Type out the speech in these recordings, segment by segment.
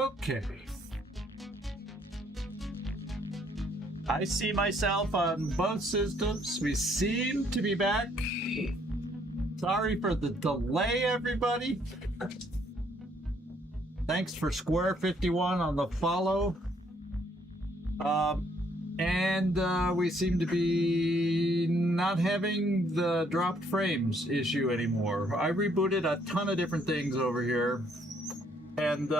Okay. I see myself on both systems. We seem to be back. Sorry for the delay, everybody. Thanks for Square 51 on the follow. We seem to be not having the dropped frames issue anymore. I rebooted a ton of different things over here. And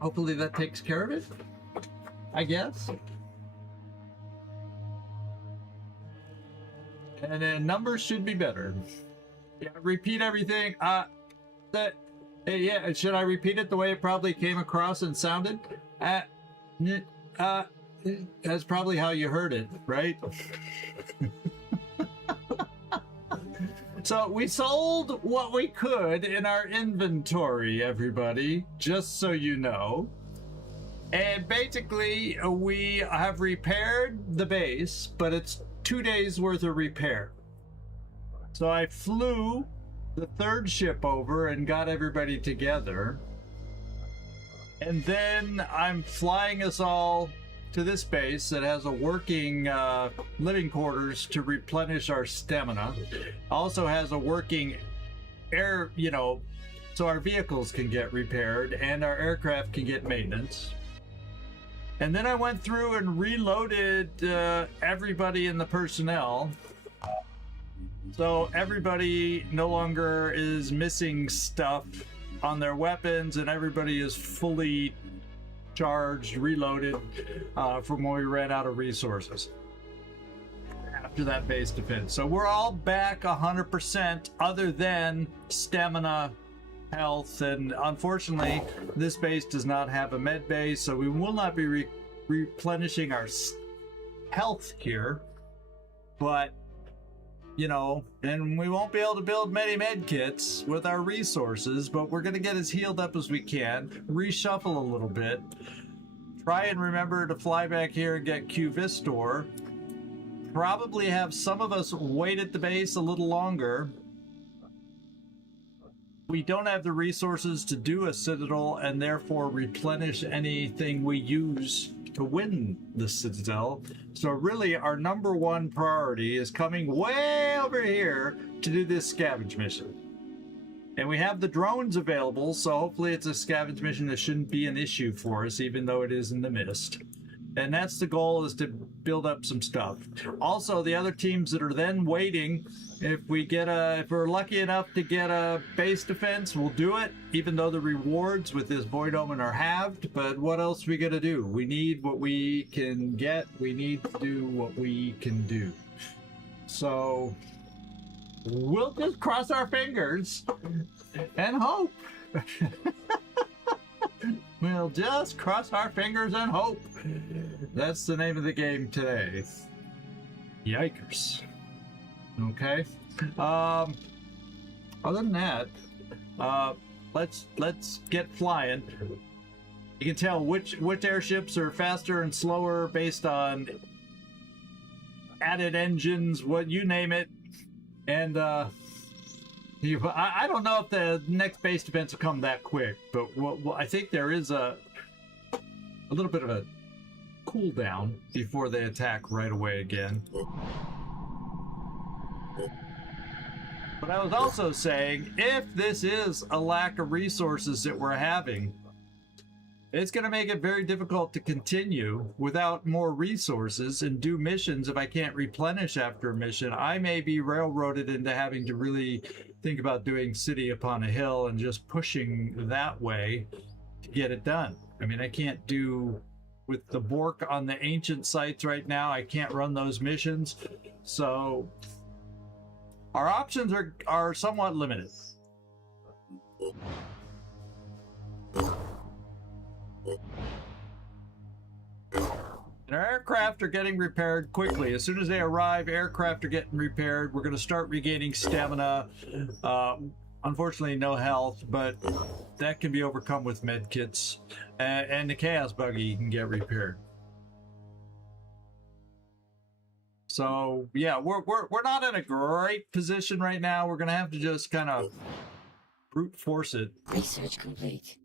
hopefully that takes care of it, I guess. And then numbers should be better. Yeah, repeat everything. Yeah, should I repeat it the way it probably came across and sounded? That's probably how you heard it, right? So we sold what we could in our inventory, everybody, just so you know. And basically, we have repaired the base, but it's 2 days worth of repair. So I flew the third ship over and got everybody together. And then I'm flying us all to this base that has a working living quarters to replenish our stamina. Also has a working air, so our vehicles can get repaired and our aircraft can get maintenance. And then I went through and reloaded everybody in the personnel. So everybody no longer is missing stuff on their weapons, and everybody is fully charged, reloaded from when we ran out of resources after that base defense. So we're all back 100% other than stamina, health, and unfortunately this base does not have a med base, so we will not be replenishing our health here. But and we won't be able to build many med kits with our resources, but we're going to get as healed up as we can, reshuffle a little bit, try and remember to fly back here and get Q-Vistor, probably have some of us wait at the base a little longer. We don't have the resources to do a Citadel and therefore replenish anything we use to win the Citadel. So really our number one priority is coming way over here to do this scavenge mission. And we have the drones available, so hopefully it's a scavenge mission that shouldn't be an issue for us, even though it is in the mist. And that's the goal, is to build up some stuff. Also, the other teams that are then waiting, if we're lucky enough to get a base defense, we'll do it, even though the rewards with this Void Omen are halved. But what else are we gonna do? We need what we can get. We need to do what we can do. So we'll just cross our fingers and hope. We'll just cross our fingers and hope. That's the name of the game today. Yikers. Okay. Other than that, let's get flying. You can tell which airships are faster and slower based on added engines, what you name it, and I don't know if the next base defense will come that quick, but I think there is a little bit of a cooldown before they attack right away again. But I was also saying, if this is a lack of resources that we're having, it's going to make it very difficult to continue without more resources and do missions. If I can't replenish after a mission, I may be railroaded into having to really think about doing City Upon a Hill and just pushing that way to get it done. I mean, I can't do, with the Bork on the ancient sites right now, I can't run those missions. So our options are somewhat limited. And our aircraft are getting repaired quickly. As soon as they arrive, aircraft are getting repaired. We're going to start regaining stamina. Unfortunately, no health, but that can be overcome with med kits. And the Chaos Buggy can get repaired. So yeah, we're not in a great position right now. We're going to have to just kind of brute force it. Research complete.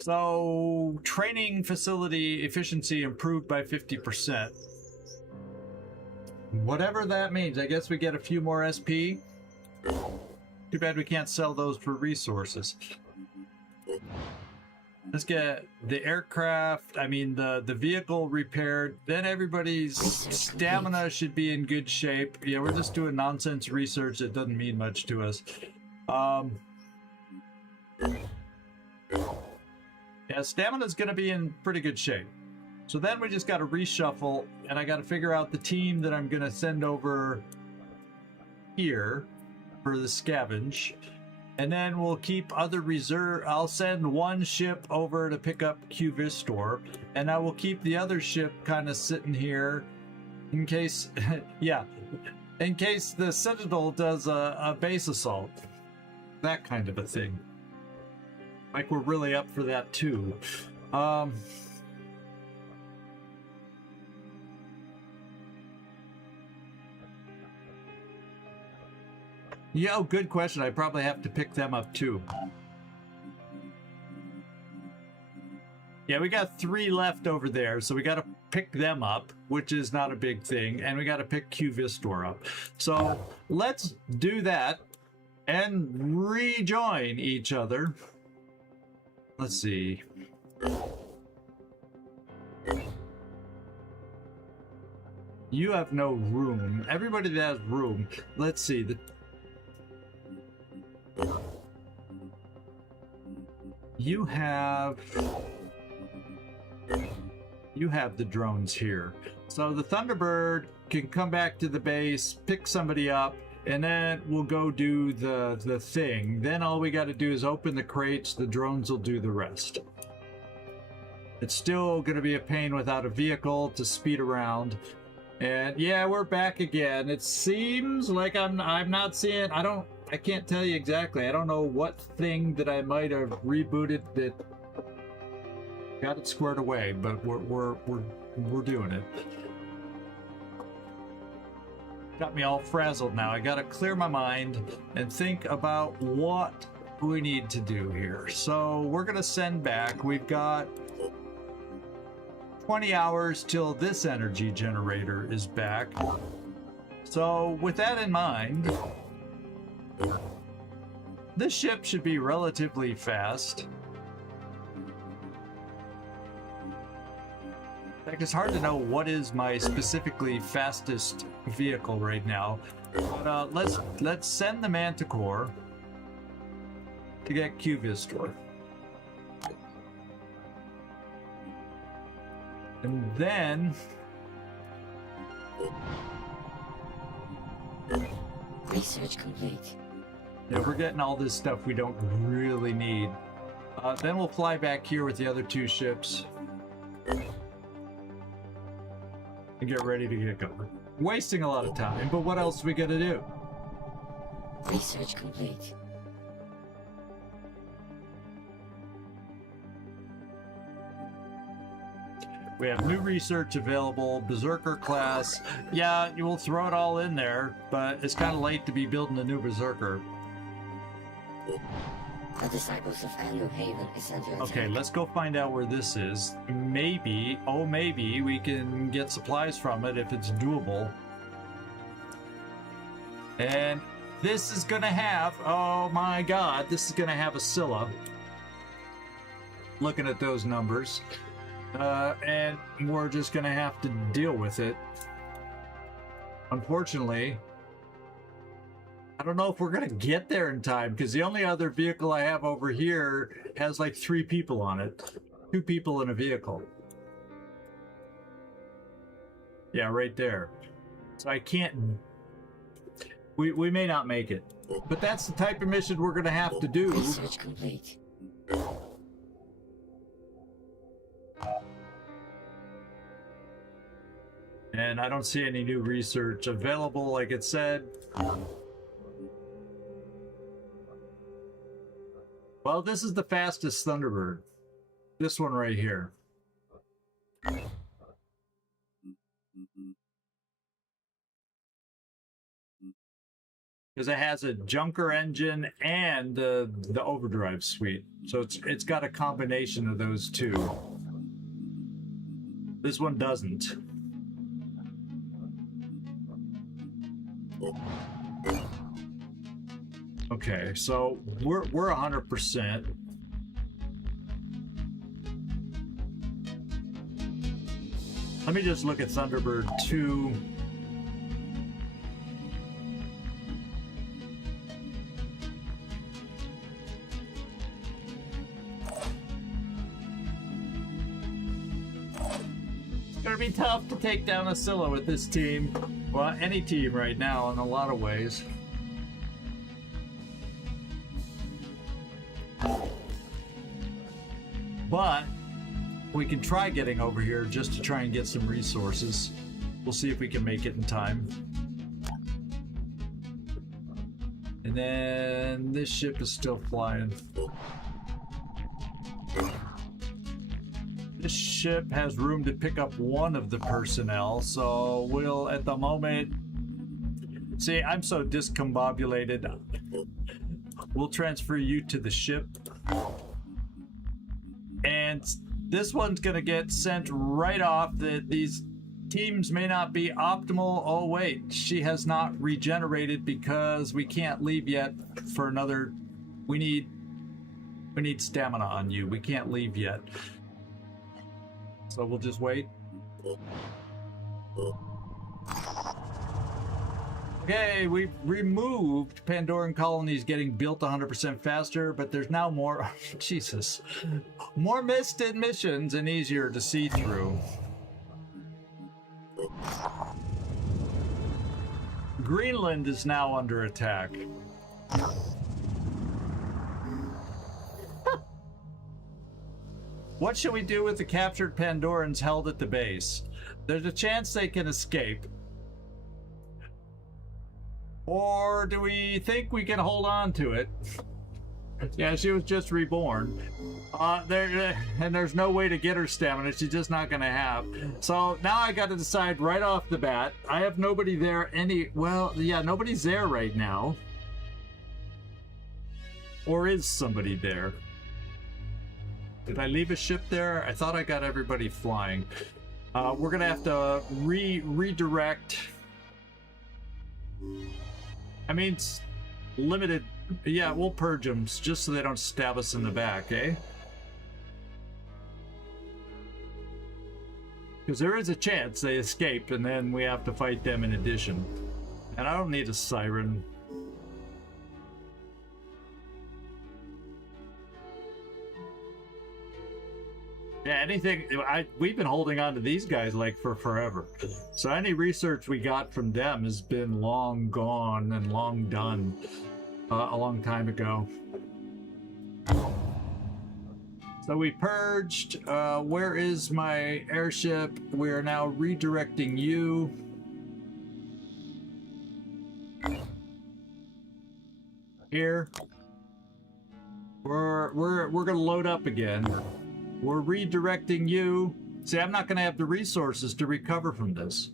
So, training facility efficiency improved by 50%. Whatever that means, I guess we get a few more SP. Too bad we can't sell those for resources. Let's get the aircraft, the vehicle repaired. Then everybody's stamina should be in good shape. Yeah, we're just doing nonsense research that doesn't mean much to us. Yeah, stamina's gonna be in pretty good shape. So then we just gotta reshuffle, and I gotta figure out the team that I'm gonna send over here for the scavenge. And then we'll keep other reserve. I'll send one ship over to pick up Q-Vistor, and I will keep the other ship kind of sitting here in case, yeah, in case the Citadel does a base assault. That kind of a thing. Like we're really up for that too. Yeah, oh, good question. I probably have to pick them up too. Yeah, we got 3 left over there, so we got to pick them up, which is not a big thing, and we got to pick Q-Vistor up. So let's do that and rejoin each other. Let's see. You have no room. Everybody that has room. Let's see. You have the drones here. So the Thunderbird can come back to the base, pick somebody up, and then we'll go do the thing. Then all we got to do is open the crates. The drones will do the rest. It's still going to be a pain without a vehicle to speed around. And yeah, we're back again. It seems like I'm not seeing. I can't tell you exactly. I don't know what thing that I might have rebooted that got it squared away, but we're doing it. Got me all frazzled now. I gotta clear my mind and think about what we need to do here. So we're gonna send back. We've got 20 hours till this energy generator is back. So with that in mind, this ship should be relatively fast. In fact, it's hard to know what is my specifically fastest vehicle right now. But let's send the Manticore to get Q-Vistor. And then research complete. Yeah, we're getting all this stuff we don't really need. Then we'll fly back here with the other 2 ships and get ready to get going. Wasting a lot of time, but what else we gotta do? Research complete. We have new research available, Berserker class. Yeah, you will throw it all in there, but it's kind of late to be building a new Berserker. The Disciples of Anu Haven is under attack. Okay, let's go find out where this is. Maybe, oh maybe, we can get supplies from it if it's doable. And this is gonna have, oh my god, this is gonna have a Scylla. Looking at those numbers. And we're just gonna have to deal with it. Unfortunately, I don't know if we're gonna get there in time, because the only other vehicle I have over here has like 3 people on it. 2 people in a vehicle. Yeah, right there. So I can't... We may not make it. But that's the type of mission we're gonna have to do. Research complete. And I don't see any new research available, like it said. Well, this is the fastest Thunderbird. This one right here. because it has a junker engine and the overdrive suite. So it's got a combination of those two. This one doesn't. Okay, so we're 100%. Let me just look at Thunderbird 2. It's gonna be tough to take down a Scylla with this team. Well, any team right now in a lot of ways. But we can try getting over here just to try and get some resources. We'll see if we can make it in time. And then this ship is still flying. This ship has room to pick up one of the personnel, so we'll, at the moment... See, I'm so discombobulated. We'll transfer you to the ship. And this one's gonna get sent right off. These teams may not be optimal. Oh wait, she has not regenerated because we can't leave yet for another. We need stamina on you. We can't leave yet. So we'll just wait. Okay, we've removed Pandoran colonies getting built 100% faster, but there's now more, Jesus, more misted missions and easier to see through. Greenland is now under attack. What should we do with the captured Pandorans held at the base? There's a chance they can escape. Or do we think we can hold on to it? Yeah, she was just reborn. And there's no way to get her stamina. She's just not going to have. So now I got to decide right off the bat. I have nobody there well, yeah, nobody's there right now. Or is somebody there? Did I leave a ship there? I thought I got everybody flying. We're going to have to redirect. I mean, it's limited. Yeah, we'll purge them just so they don't stab us in the back, eh? Because there is a chance they escape and then we have to fight them in addition. And I don't need a siren. Yeah, anything. We've been holding on to these guys like for forever. So any research we got from them has been long gone and long done a long time ago. So we purged. Where is my airship? We are now redirecting you. Here. We're gonna load up again. We're redirecting you. See, I'm not going to have the resources to recover from this.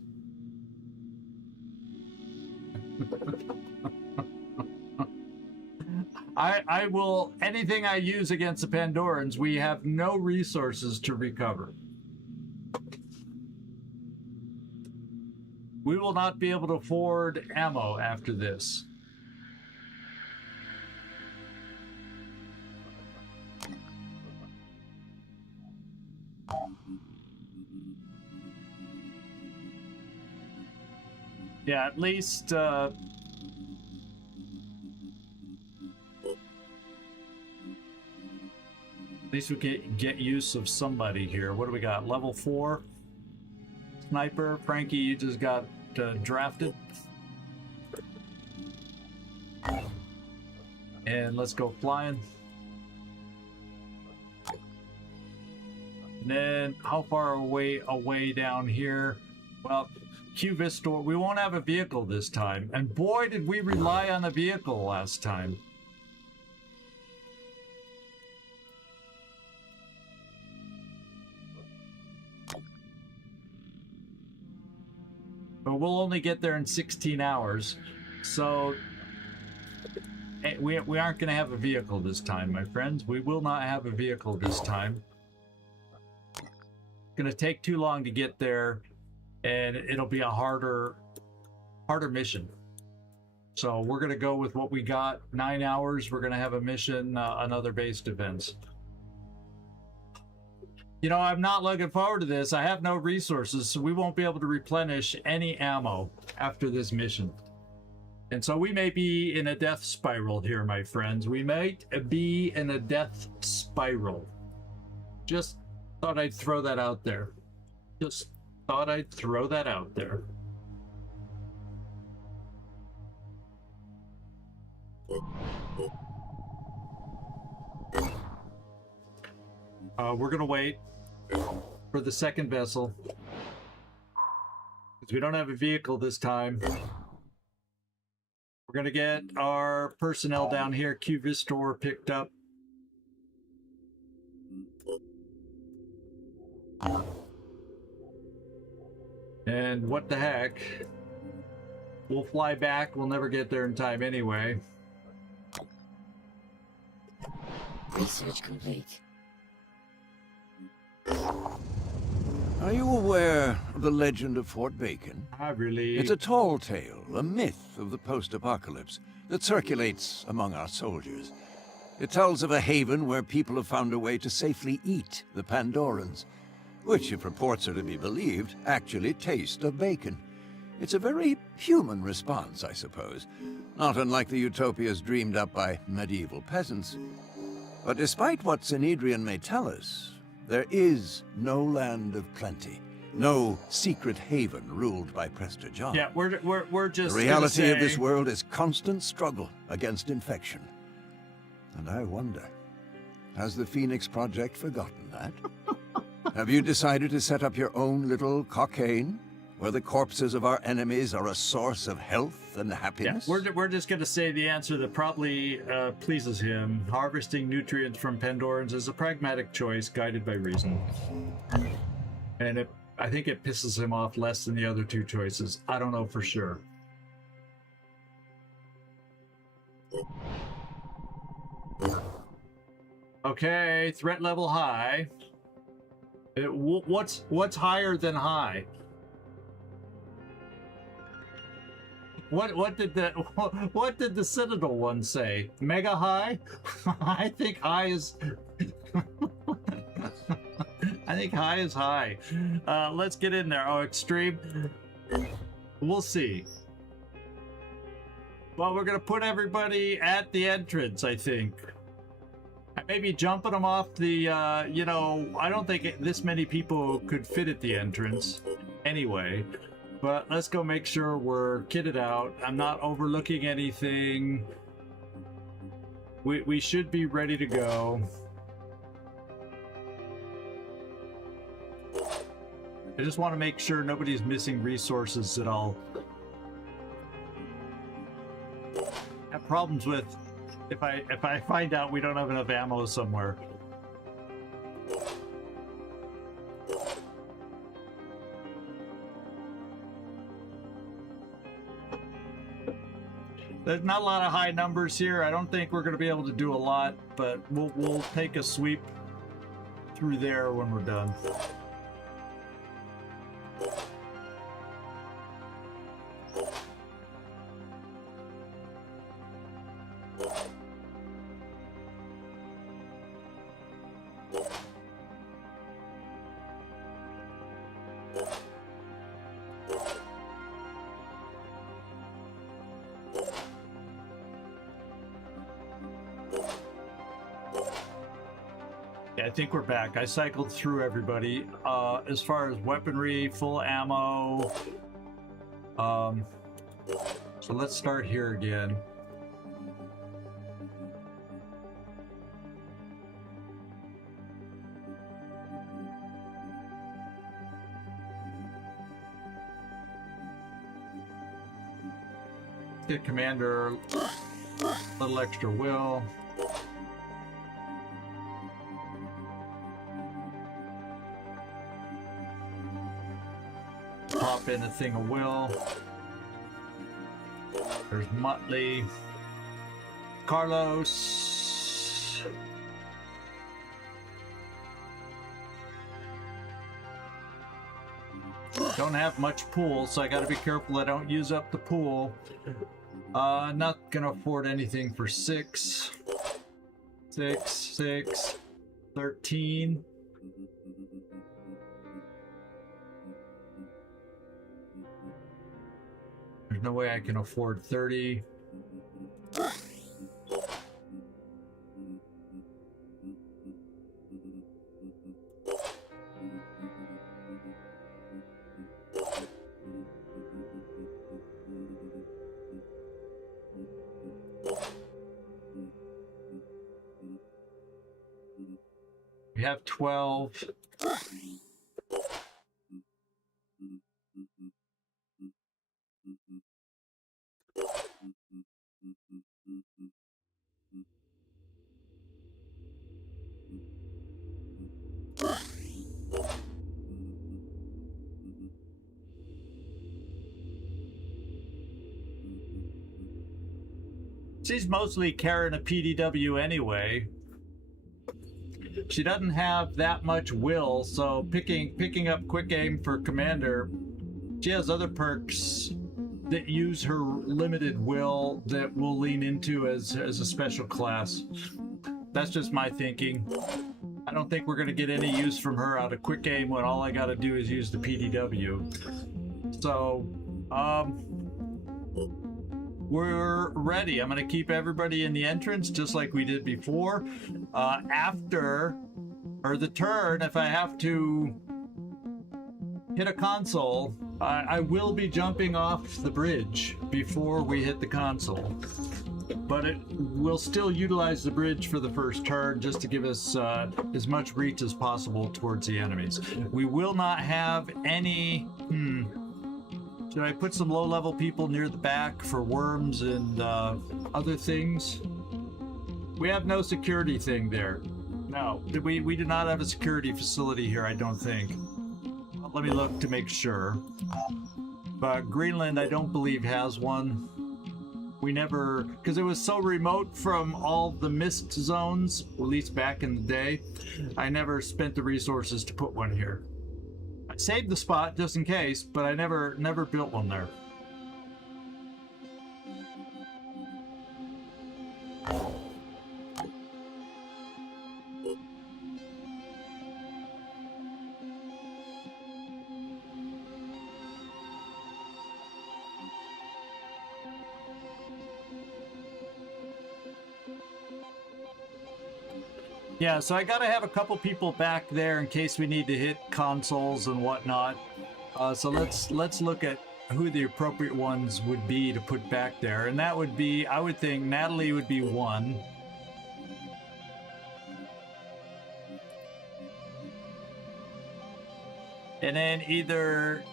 I will, anything I use against the Pandorans, we have no resources to recover. We will not be able to afford ammo after this. Yeah, at least we can get use of somebody here. What do we got? Level 4 sniper. Frankie, you just got drafted. And let's go flying. And then how far away down here? Well, Q-Vistor, we won't have a vehicle this time. And boy, did we rely on a vehicle last time. But we'll only get there in 16 hours. So we aren't going to have a vehicle this time, my friends. We will not have a vehicle this time. It's going to take too long to get there, and it'll be a harder mission. So we're going to go with what we got. 9 hours. We're going to have a mission, another base defense. You know, I'm not looking forward to this. I have no resources, so we won't be able to replenish any ammo after this mission. And so we may be in a death spiral here, my friends. We might be in a death spiral. Just thought I'd throw that out there. Just thought I'd throw that out there. We're gonna wait for the second vessel because we don't have a vehicle this time. We're gonna get our personnel down here, Q Vistor, picked up. And what the heck? We'll fly back. We'll never get there in time anyway. Research complete. Are you aware of the legend of Fort Bacon? Not really. It's a tall tale, a myth of the post-apocalypse that circulates among our soldiers. It tells of a haven where people have found a way to safely eat the Pandorans, which, if reports are to be believed, actually taste of bacon. It's a very human response, I suppose, not unlike the utopias dreamed up by medieval peasants. But despite what Synedrian may tell us, there is no land of plenty, no secret haven ruled by Prester John. Yeah, we're just. The reality of this world is constant struggle against infection. And I wonder, has the Phoenix Project forgotten that? Have you decided to set up your own little cockaigne, where the corpses of our enemies are a source of health and happiness? Yeah, we're just going to say the answer that probably pleases him. Harvesting nutrients from Pandorans is a pragmatic choice guided by reason. And I think it pisses him off less than the other two choices. I don't know for sure. Okay, threat level high. What's higher than high? What did the Citadel one say? Mega high? I think high is I think high is high. Let's get in there. Oh, extreme. We'll see. Well, we're gonna put everybody at the entrance, I think. Maybe jumping them off the, you know, I don't think this many people could fit at the entrance anyway. But let's go make sure we're kitted out. I'm not overlooking anything. We should be ready to go. I just want to make sure nobody's missing resources at all. I have problems with if I find out we don't have enough ammo somewhere. There's not a lot of high numbers here. I don't think we're going to be able to do a lot, but we'll take a sweep through there when we're done. I think we're back. I cycled through everybody. As far as weaponry, full ammo. So let's start here again. Get Commander a little extra will. Pop in a thing of will. There's Muttley. Carlos. Don't have much pool, so I gotta be careful I don't use up the pool. Not gonna afford anything for 6. 6, 6, 13. There's no way I can afford 30. We have 12. She's mostly carrying a PDW anyway. She doesn't have that much will, so picking up quick aim for commander, she has other perks that use her limited will that we'll lean into as a special class. That's just my thinking. I don't think we're going to get any use from her out of quick aim when all I got to do is use the PDW. So, we're ready. I'm going to keep everybody in the entrance just like we did before. The turn, if I have to hit a console, I will be jumping off the bridge before we hit the console. But we'll still utilize the bridge for the first turn just to give us as much reach as possible towards the enemies. We will not have any... Should I put some low-level people near the back for worms and other things? We have no security thing there. No, we do not have a security facility here, I don't think. Let me look to make sure. But Greenland, I don't believe, has one. We never... Because it was so remote from all the mist zones, at least back in the day, I never spent the resources to put one here. I saved the spot just in case, but I never built one there. Yeah, so I gotta have a couple people back there in case we need to hit consoles and whatnot. So let's look at who the appropriate ones would be to put back there. And that would be, I would think Natalie would be one. And then either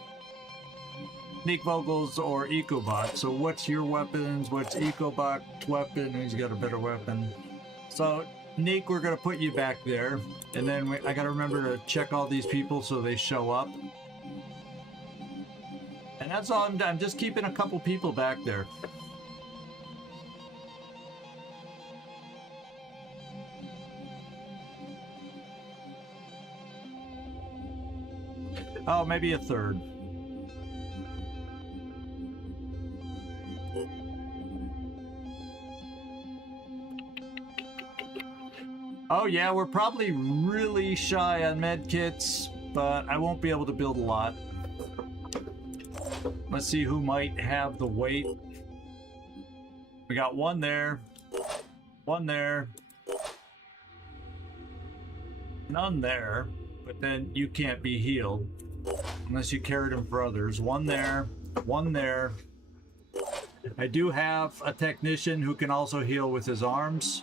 Nick Vogels or Ecobot. So what's your weapons? What's Ecobot's weapon? He's got a better weapon. So Nick, we're gonna put you back there, and then I gotta remember to check all these people so they show up. And that's all I'm just keeping a couple people back there. Oh, maybe a third. Oh yeah, we're probably really shy on med kits, but I won't be able to build a lot. Let's see who might have the weight. We got one there, none there, but then you can't be healed unless you carried them for others. One there, one there. I do have a technician who can also heal with his arms.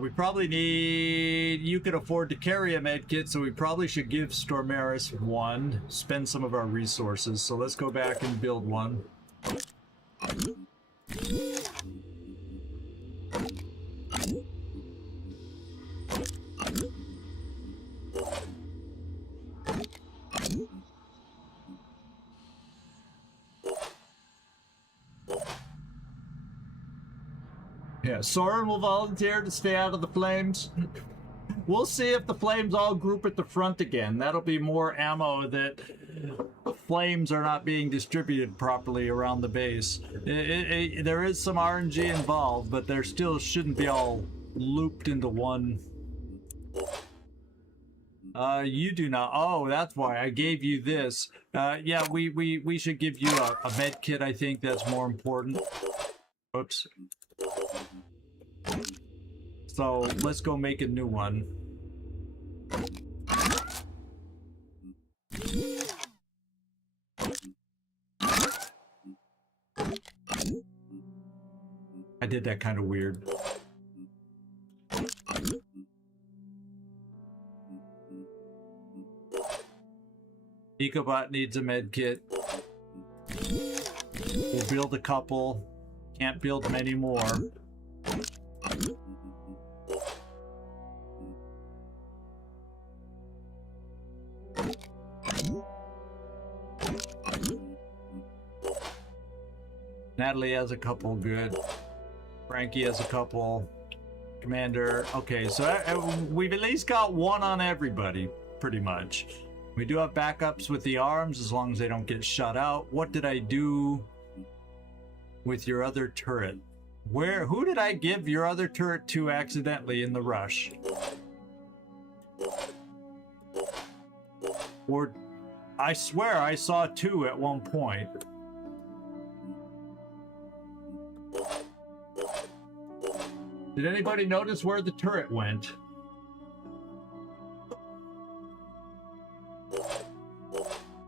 We probably need... You could afford to carry a med kit, so we probably should give Stormaris one. Spend some of our resources. So let's go back and build one. Yeah, Soren will volunteer to stay out of the flames. We'll see if the flames all group at the front again. That'll be more ammo that flames are not being distributed properly around the base. There is some RNG involved, but there still shouldn't be all looped into one. You do not. Oh, that's why I gave you this. Yeah, we should give you a med kit. I think that's more important. Oops. So let's go make a new one. I did that kind of weird. Ecobot needs a med kit. We'll build a couple. Can't build many more. Natalie has a couple, good. Frankie has a couple. Commander, okay, so we've at least got one on everybody, pretty much. We do have backups with the arms as long as they don't get shut out. What did I do with your other turret? Who did I give your other turret to accidentally in the rush? Or I swear I saw two at one point. Did anybody notice where the turret went?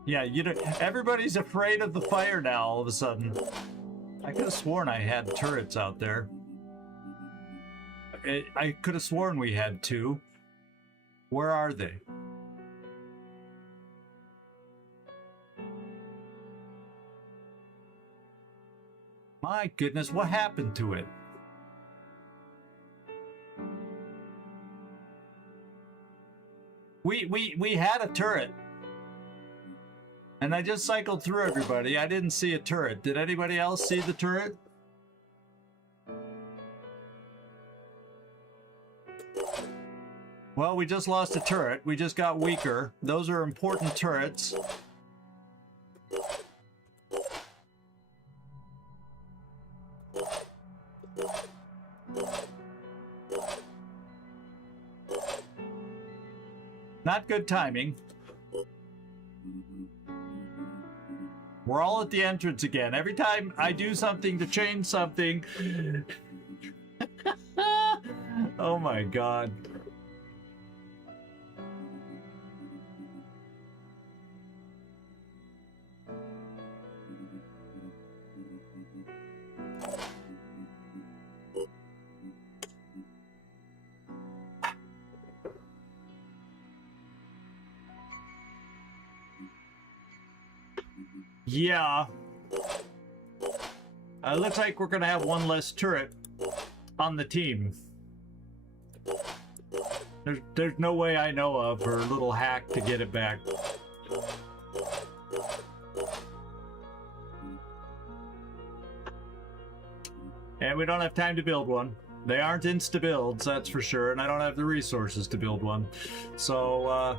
Yeah, you know, everybody's afraid of the fire now all of a sudden. I could have sworn I had turrets out there. I could have sworn we had two. Where are they? My goodness, what happened to it? We had a turret. And I just cycled through everybody. I didn't see a turret. Did anybody else see the turret? Well, we just lost a turret. We just got weaker. Those are important turrets. Not good timing. We're all at the entrance again. Every time I do something to change something. Oh my god. Yeah. Looks like we're gonna have one less turret on the team. There's no way I know of her little hack to get it back. And we don't have time to build one. They aren't insta-builds, that's for sure, and I don't have the resources to build one. So,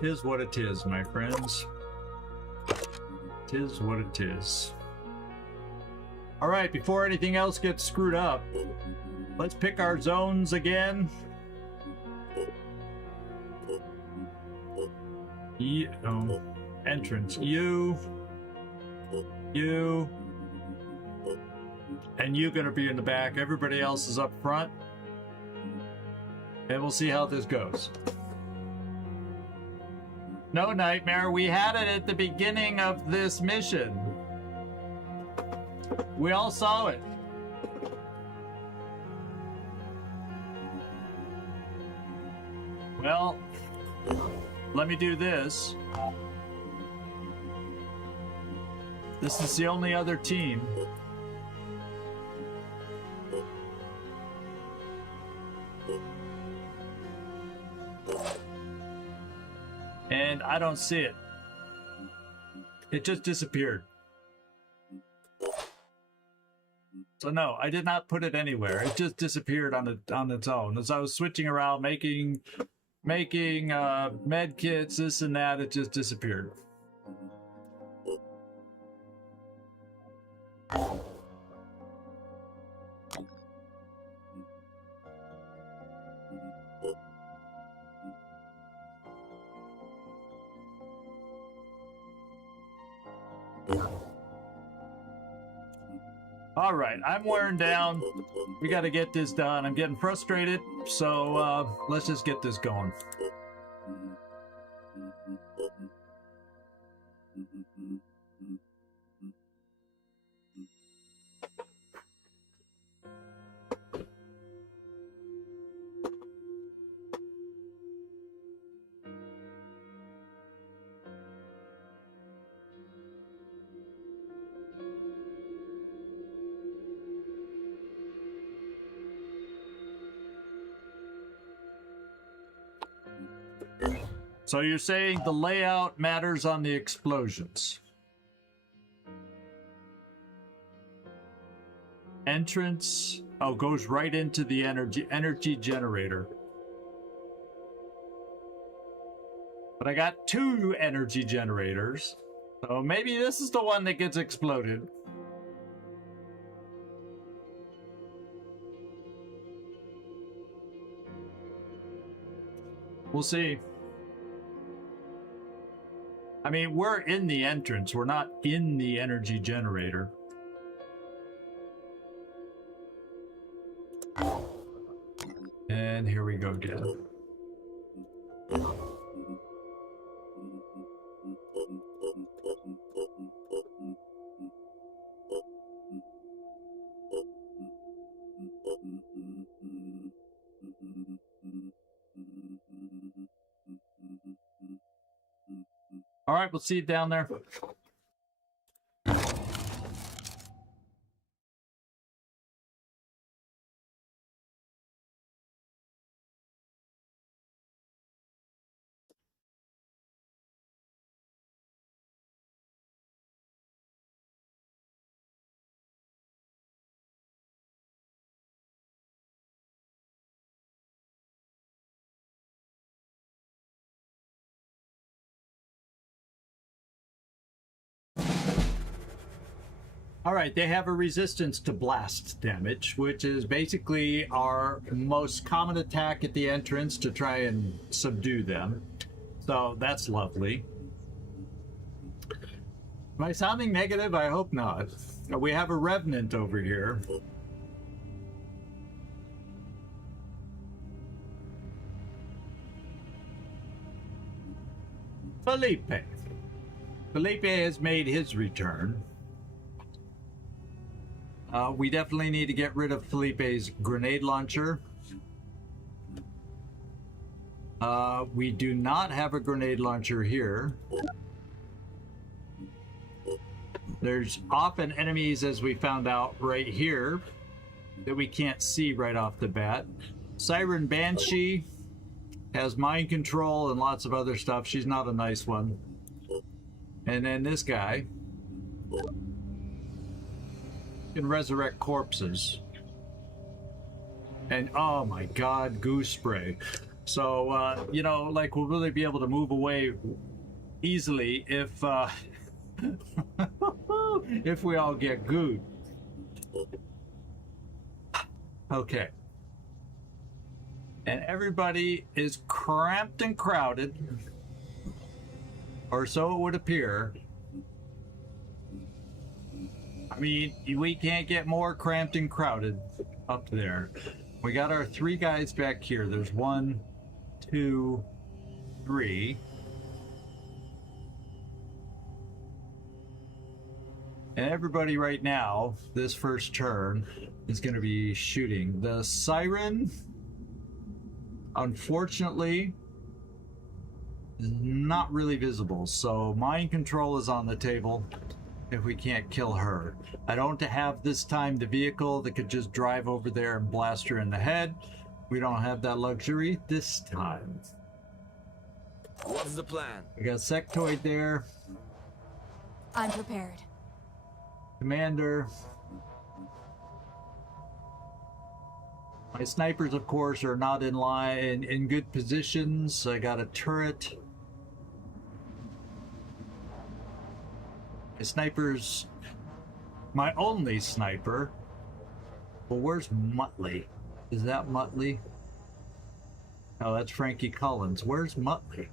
tis what it is, my friends. Tis what it is. Alright, before anything else gets screwed up, let's pick our zones again. Entrance. You. And you gonna be in the back. Everybody else is up front. And we'll see how this goes. No, Nightmare, we had it at the beginning of this mission. We all saw it. Well, let me do this. This is the only other team. And I don't see it. It just disappeared. So So no, I did not put it anywhere. It just disappeared on its own. As I was switching around, making med kits, this and that, it just disappeared. All right, I'm wearing down. We got to get this done. I'm getting frustrated, so let's just get this going. So you're saying the layout matters on the explosions. Entrance, oh, goes right into the energy generator. But I got 2 energy generators. So maybe this is the one that gets exploded. We'll see. I mean, we're in the entrance. We're not in the energy generator. And here we go again. All right, we'll see you down there. All right, they have a resistance to blast damage, which is basically our most common attack at the entrance to try and subdue them. So that's lovely. Am I sounding negative? I hope not. We have a revenant over here. Felipe. Felipe has made his return. We definitely need to get rid of Felipe's grenade launcher. We do not have a grenade launcher here. There's often enemies, as we found out right here, that we can't see right off the bat. Siren Banshee has mind control and lots of other stuff. She's not a nice one. And then this guy can resurrect corpses. And oh my god, goose spray. So, you know, like, we'll really be able to move away easily if, if we all get gooed. Okay. And everybody is cramped and crowded, or so it would appear. I mean, we can't get more cramped and crowded up there. We got our 3 guys back here. There's 1, 2, 3. And everybody right now, this first turn, is going to be shooting. The Siren, unfortunately, is not really visible. So mind control is on the table if we can't kill her. I don't have this time the vehicle that could just drive over there and blast her in the head. We don't have that luxury this time. What's the plan? We got Sectoid there. I'm prepared. Commander. My snipers, of course, are not in line in good positions. I got a turret. My sniper's my only sniper. Well, where's Muttley? Is that Muttley? Oh, that's Frankie Collins. Where's Muttley?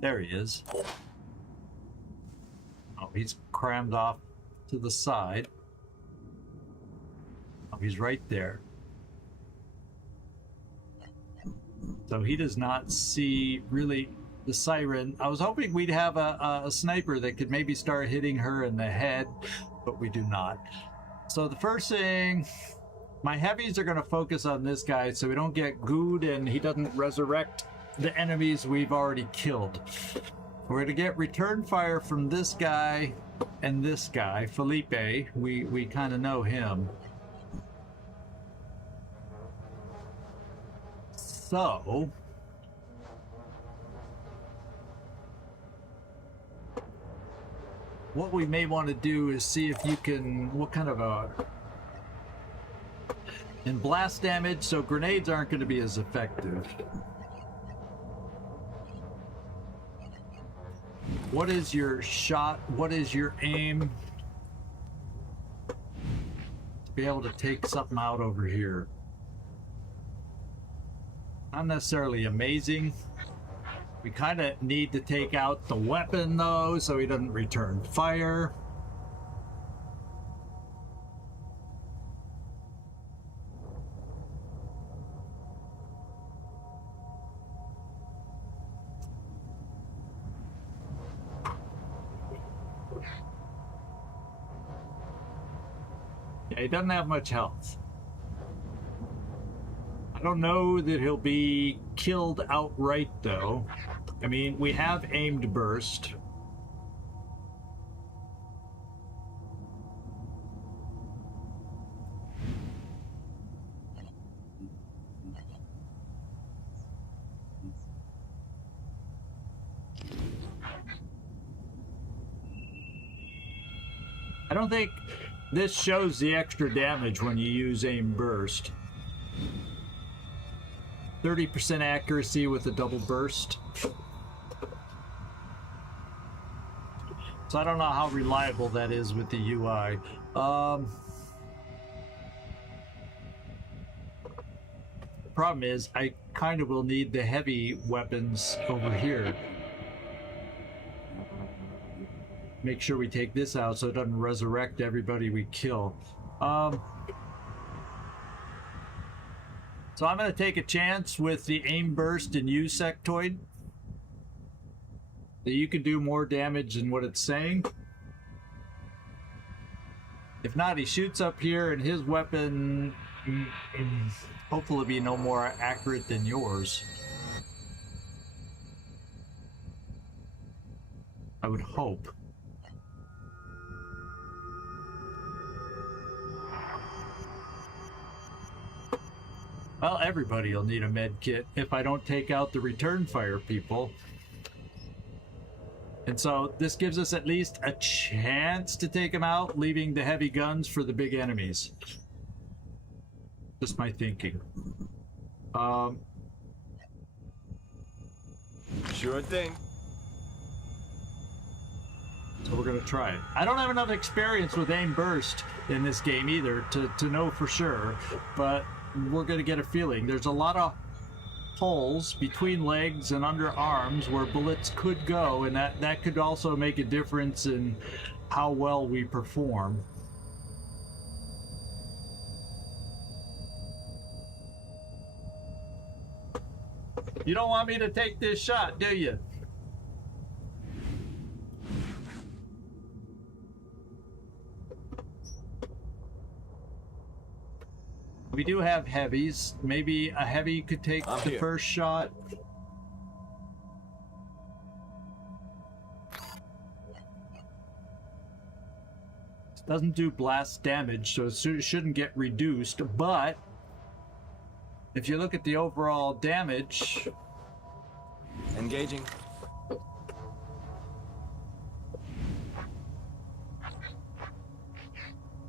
There he is. Oh, he's crammed off to the side. Oh, he's right there. So he does not see really the siren. I was hoping we'd have a sniper that could maybe start hitting her in the head, but we do not. So the first thing, my heavies are going to focus on this guy so we don't get gooed and he doesn't resurrect the enemies we've already killed. We're going to get return fire from this guy and this guy, Felipe. We kind of know him. So what we may want to do is see if you can, what kind of a, in blast damage, so grenades aren't going to be as effective. What is your shot? What is your aim? To be able to take something out over here. Not necessarily amazing. We kind of need to take out the weapon though, so he doesn't return fire. Yeah, he doesn't have much health. I don't know that he'll be killed outright though. I mean, we have aimed burst. I don't think this shows the extra damage when you use aim burst. 30% accuracy with a double burst. So I don't know how reliable that is with the UI. Problem is, I kind of will need the heavy weapons over here. Make sure we take this out so it doesn't resurrect everybody we kill. So I'm going to take a chance with the aim burst and use sectoid. That you can do more damage than what it's saying. If not, he shoots up here and his weapon hopefully be no more accurate than yours. I would hope. Well, everybody will need a med kit if I don't take out the return fire people. And so this gives us at least a chance to take them out, leaving the heavy guns for the big enemies. Just my thinking. Sure thing. So we're gonna try it. I don't have enough experience with aim burst in this game either to know for sure, but we're gonna get a feeling. There's a lot of holes between legs and under arms where bullets could go, and that could also make a difference in how well we perform. You don't want me to take this shot, do you? We do have heavies. Maybe a heavy could take the first shot. It doesn't do blast damage, so it shouldn't get reduced, but if you look at the overall damage, Engaging.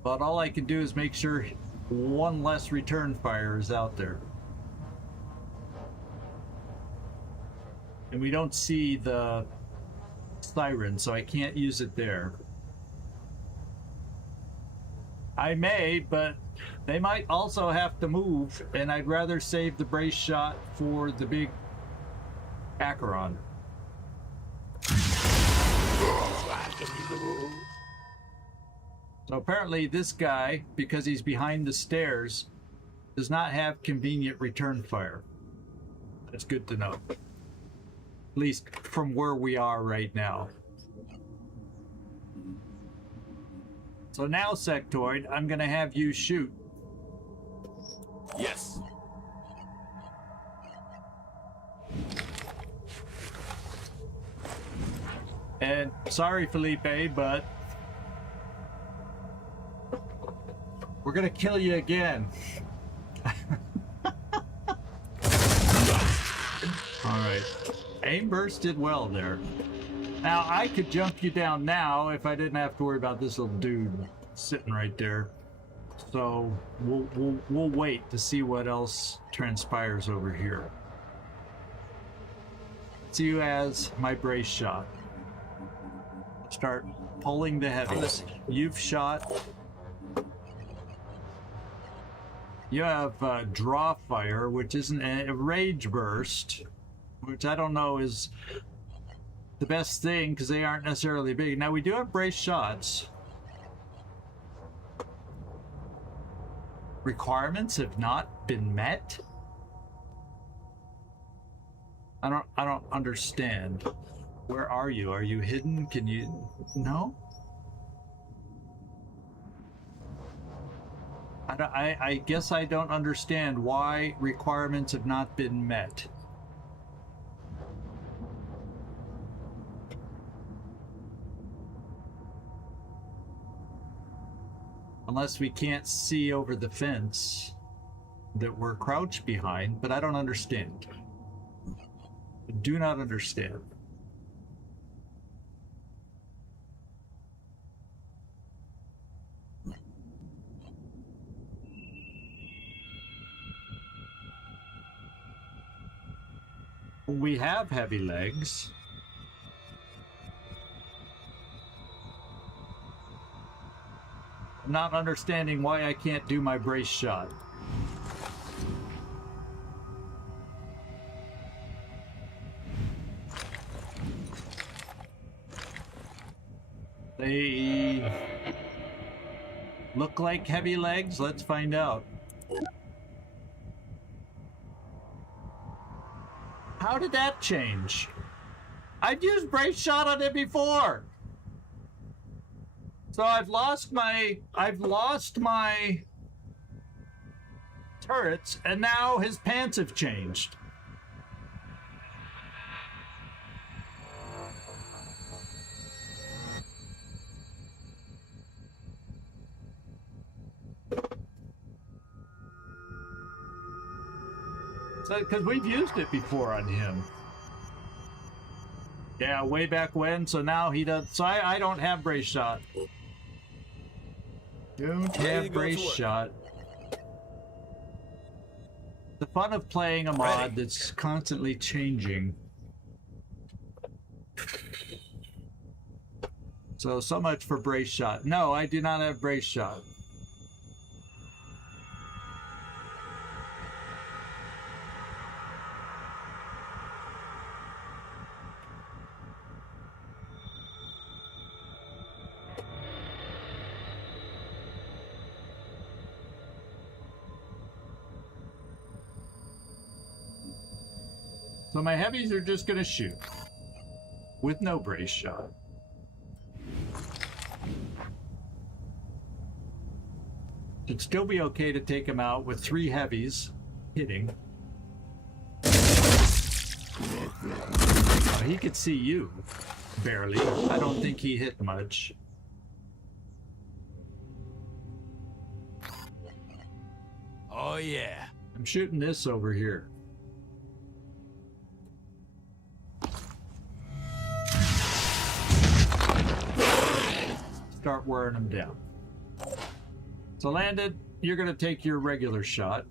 but all I can do is make sure one less return fire is out there. And we don't see the siren, so I can't use it there. I may, but they might also have to move, and I'd rather save the brace shot for the big Acheron. So apparently this guy, because he's behind the stairs, does not have convenient return fire. That's good to know. At least from where we are right now. So now, Sectoid, I'm gonna have you shoot. Yes. And sorry, Felipe, but we're gonna kill you again. Alright. Aim burst did well there. Now, I could jump you down now if I didn't have to worry about this little dude sitting right there. So we'll wait to see what else transpires over here. See you as my brace shot. Start pulling the heavies. You've shot. You have draw fire, which isn't a rage burst, which I don't know is the best thing because they aren't necessarily big. Now we do have brace shots. Requirements have not been met. I don't understand. Where are you? Are you hidden? Can you? No? I guess I don't understand why requirements have not been met. Unless we can't see over the fence that we're crouched behind, but I don't understand. I do not understand. We have heavy legs. I'm not understanding why I can't do my brace shot. They look like heavy legs. Let's find out. How did that change? I've used brace shot on it before. So I've lost my turrets, and now his pants have changed. So, because we've used it before on him. Yeah, way back when, so now he does. So I don't have brace shot. Don't have brace shot. The fun of playing a mod that's constantly changing. So much for brace shot. No, I do not have brace shot. So my heavies are just gonna shoot with no brace shot. It'd still be okay to take him out with 3 heavies hitting. He could see you, barely. I don't think he hit much. Oh yeah. I'm shooting this over here. Start wearing them down. So landed, you're gonna take your regular shot.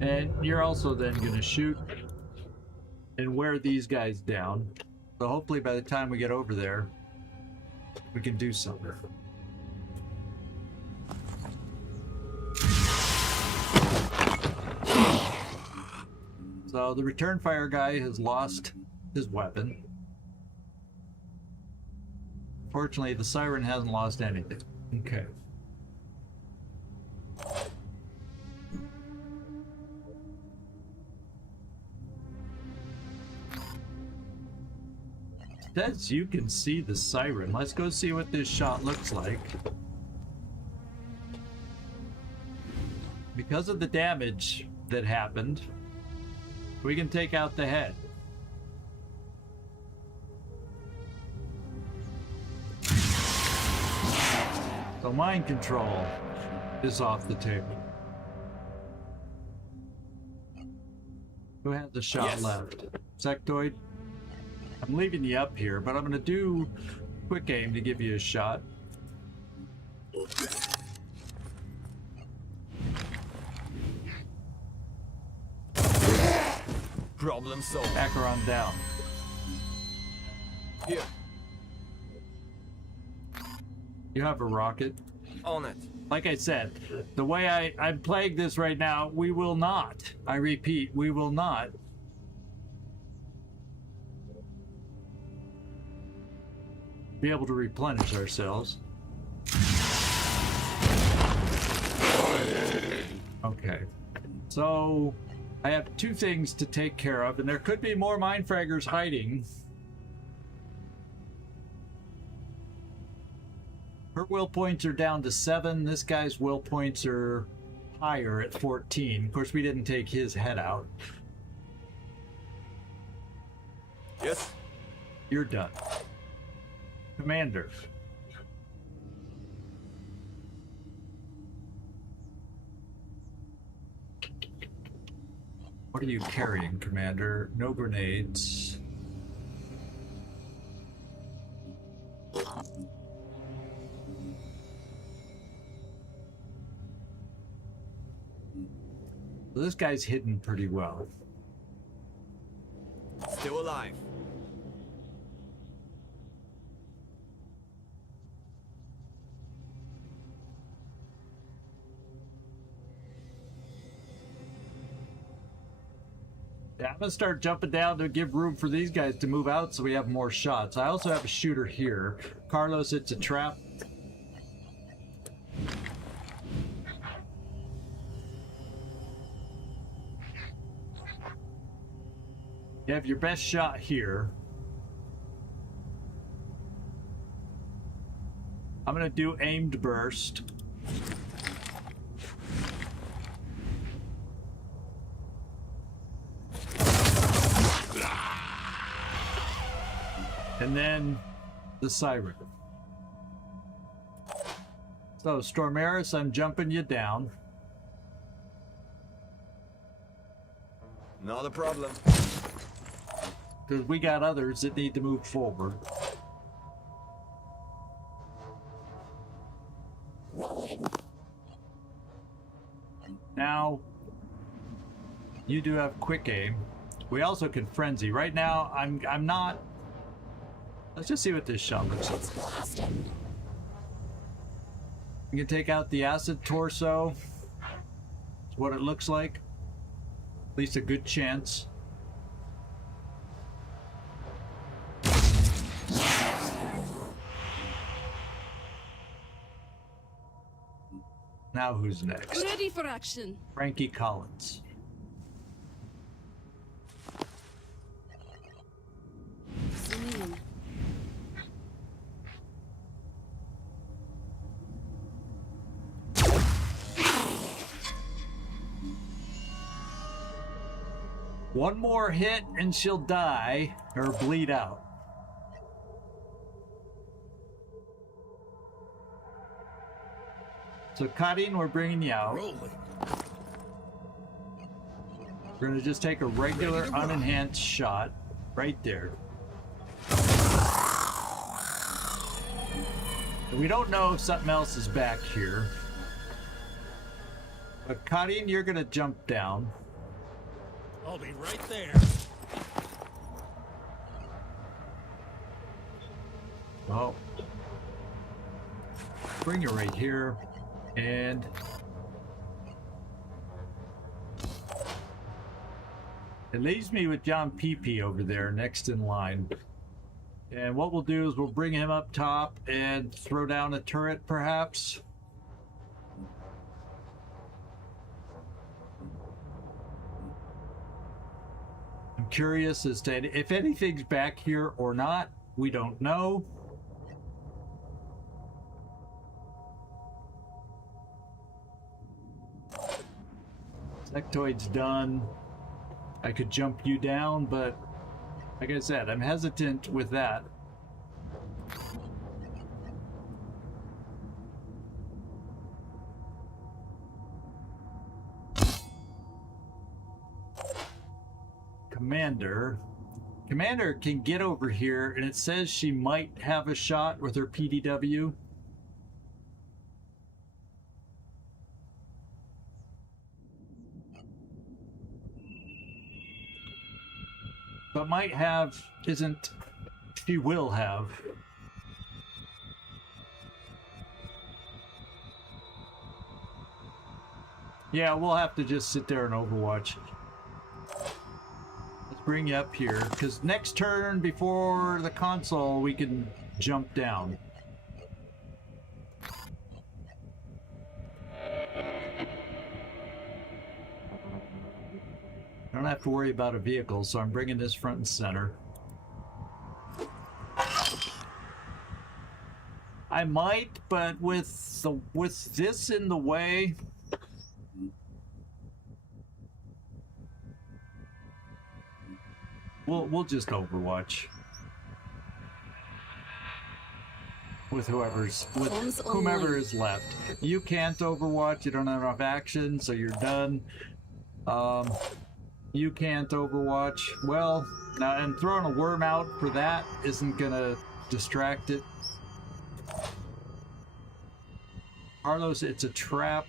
And you're also then gonna shoot and wear these guys down. So hopefully by the time we get over there, we can do something. So the return fire guy has lost his weapon. Fortunately, the siren hasn't lost anything. Okay. Says you can see the siren. Let's go see what this shot looks like. Because of the damage that happened, we can take out the head. So mind control is off the table. Who has the shot left? Sectoid? I'm leaving you up here, but I'm going to do quick aim to give you a shot. Problem solved. Back her on down. Here. You have a rocket. On it. Like I said, the way I'm playing this right now, we will not, I repeat, we will not be able to replenish ourselves. Okay. So I have two things to take care of, and there could be more mindfraggers hiding. Her will points are down to 7. This guy's will points are higher at 14. Of course, we didn't take his head out. Yes. You're done. Commander. What are you carrying, Commander? No grenades. So this guy's hidden pretty well. Still alive. Yeah, I'm gonna start jumping down to give room for these guys to move out so we have more shots. I also have a shooter here. Carlos, it's a trap. You have your best shot here. I'm gonna do aimed burst. And then the siren. So Stormaris, I'm jumping you down. Not a problem. Because we got others that need to move forward. Now, you do have quick aim. We also can frenzy. Right now, I'm not. Let's just see what this shot looks like. You can take out the acid torso. That's what it looks like. At least a good chance. Now who's next? Ready for action. Frankie Collins. Zoom in. One more hit and she'll die or bleed out. So Kadin, we're bringing you out. Rolling. We're gonna just take a regular unenhanced shot right there. We don't know if something else is back here. But Kadin, you're gonna jump down. I'll be right there. Oh. Bring you right here. And it leaves me with John PP over there next in line. And what we'll do is we'll bring him up top and throw down a turret, perhaps. I'm curious as to if anything's back here or not. We don't know. Sectoid's done. I could jump you down, but like I said, I'm hesitant with that. Commander can get over here, and it says she might have a shot with her PDW. But might have isn't, she will have. Yeah, we'll have to just sit there and overwatch. Let's bring you up here, because next turn before the console we can jump down. I don't have to worry about a vehicle, so I'm bringing this front and center. I might, but with this in the way, we'll just overwatch with whomever is left. You can't overwatch. You don't have enough action, so you're done. You can't overwatch. Well, now, and throwing a worm out for that isn't gonna distract it. Carlos, it's a trap.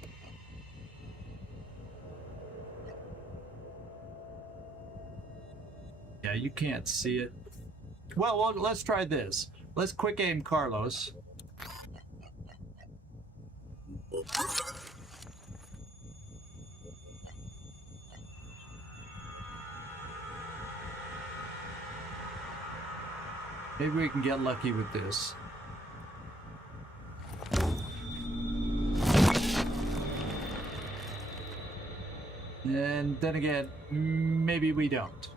Yeah, you can't see it. Well, let's try this. Let's quick aim Carlos. Maybe we can get lucky with this. And then again, maybe we don't.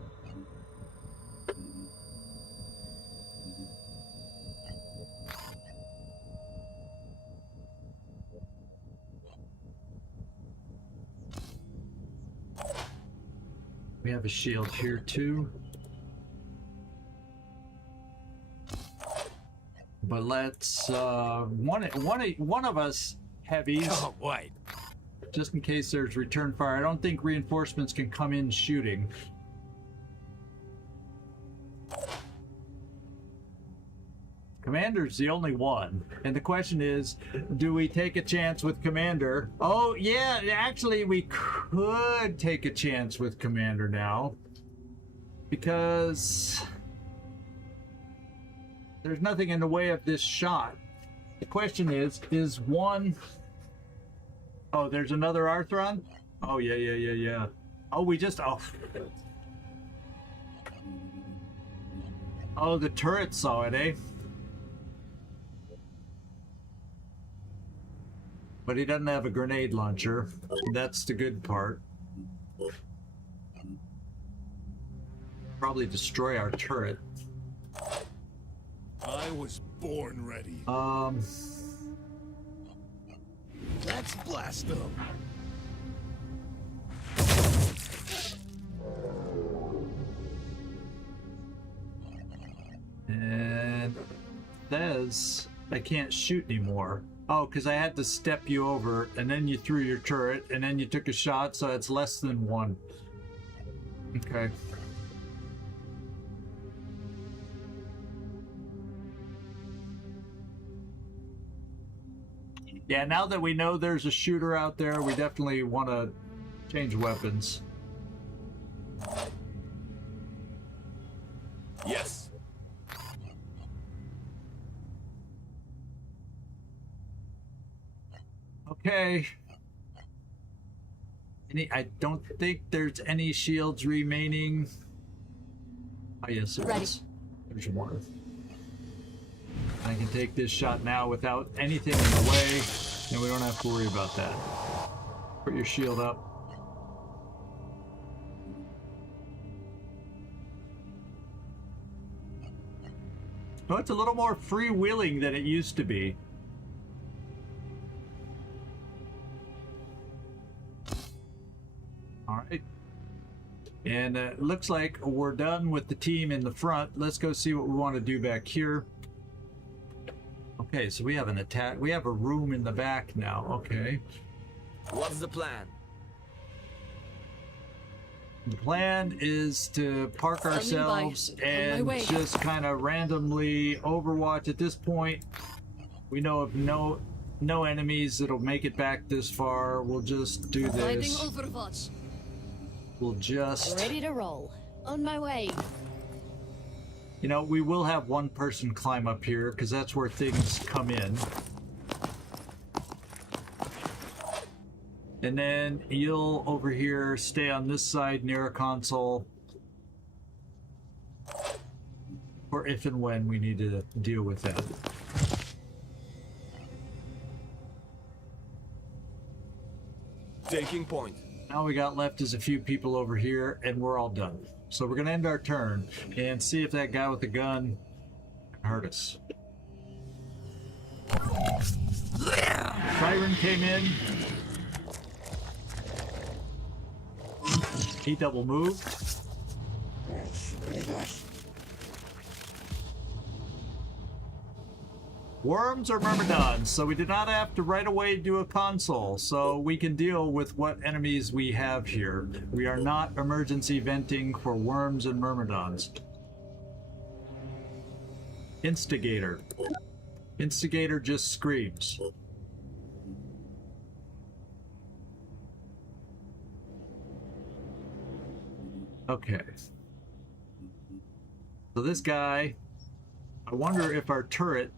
We have a shield here too. But let's one of us heavies. Oh, wait. Just in case there's return fire. I don't think reinforcements can come in shooting. Commander's the only one. And the question is, do we take a chance with Commander? Oh, yeah, actually we could take a chance with Commander now. Because there's nothing in the way of this shot. The question is one... Oh, there's another Arthron? Oh, yeah. Oh, we just... Oh, the turret saw it, eh? But he doesn't have a grenade launcher. That's the good part. Probably destroy our turret. I was born ready. Let's blast them. And says I can't shoot anymore. Oh, because I had to step you over, and then you threw your turret, and then you took a shot, so it's less than 1. Okay. Yeah, now that we know there's a shooter out there, we definitely want to change weapons. Yes. Okay. I don't think there's any shields remaining. Oh, yes, there Ready. is. There's one. I can take this shot now without anything in the way, and we don't have to worry about that. Put your shield up. Oh, it's a little more freewheeling than it used to be. All right. And it looks like we're done with the team in the front. Let's go see what we want to do back here. Okay, so we have an attack. We have a room in the back now. Okay. What's the plan? The plan is to park ourselves On my and way. just kind of randomly overwatch. At this point, we know of no enemies that'll make it back this far. We'll just do Finding this. Overwatch. We'll just, Ready to roll. On my way. you know, we will have one person climb up here because that's where things come in. And then you'll over here stay on this side near a console for if and when we need to deal with that. Taking point. All we got left is a few people over here, and we're all done. So we're gonna end our turn and see if that guy with the gun can hurt us. Siren came in. He double moved. Worms are myrmidons, so we did not have to right away do a console, so we can deal with what enemies we have here. We are not emergency venting for worms and myrmidons. Instigator. Instigator just screams. Okay. So this guy, I wonder if our turret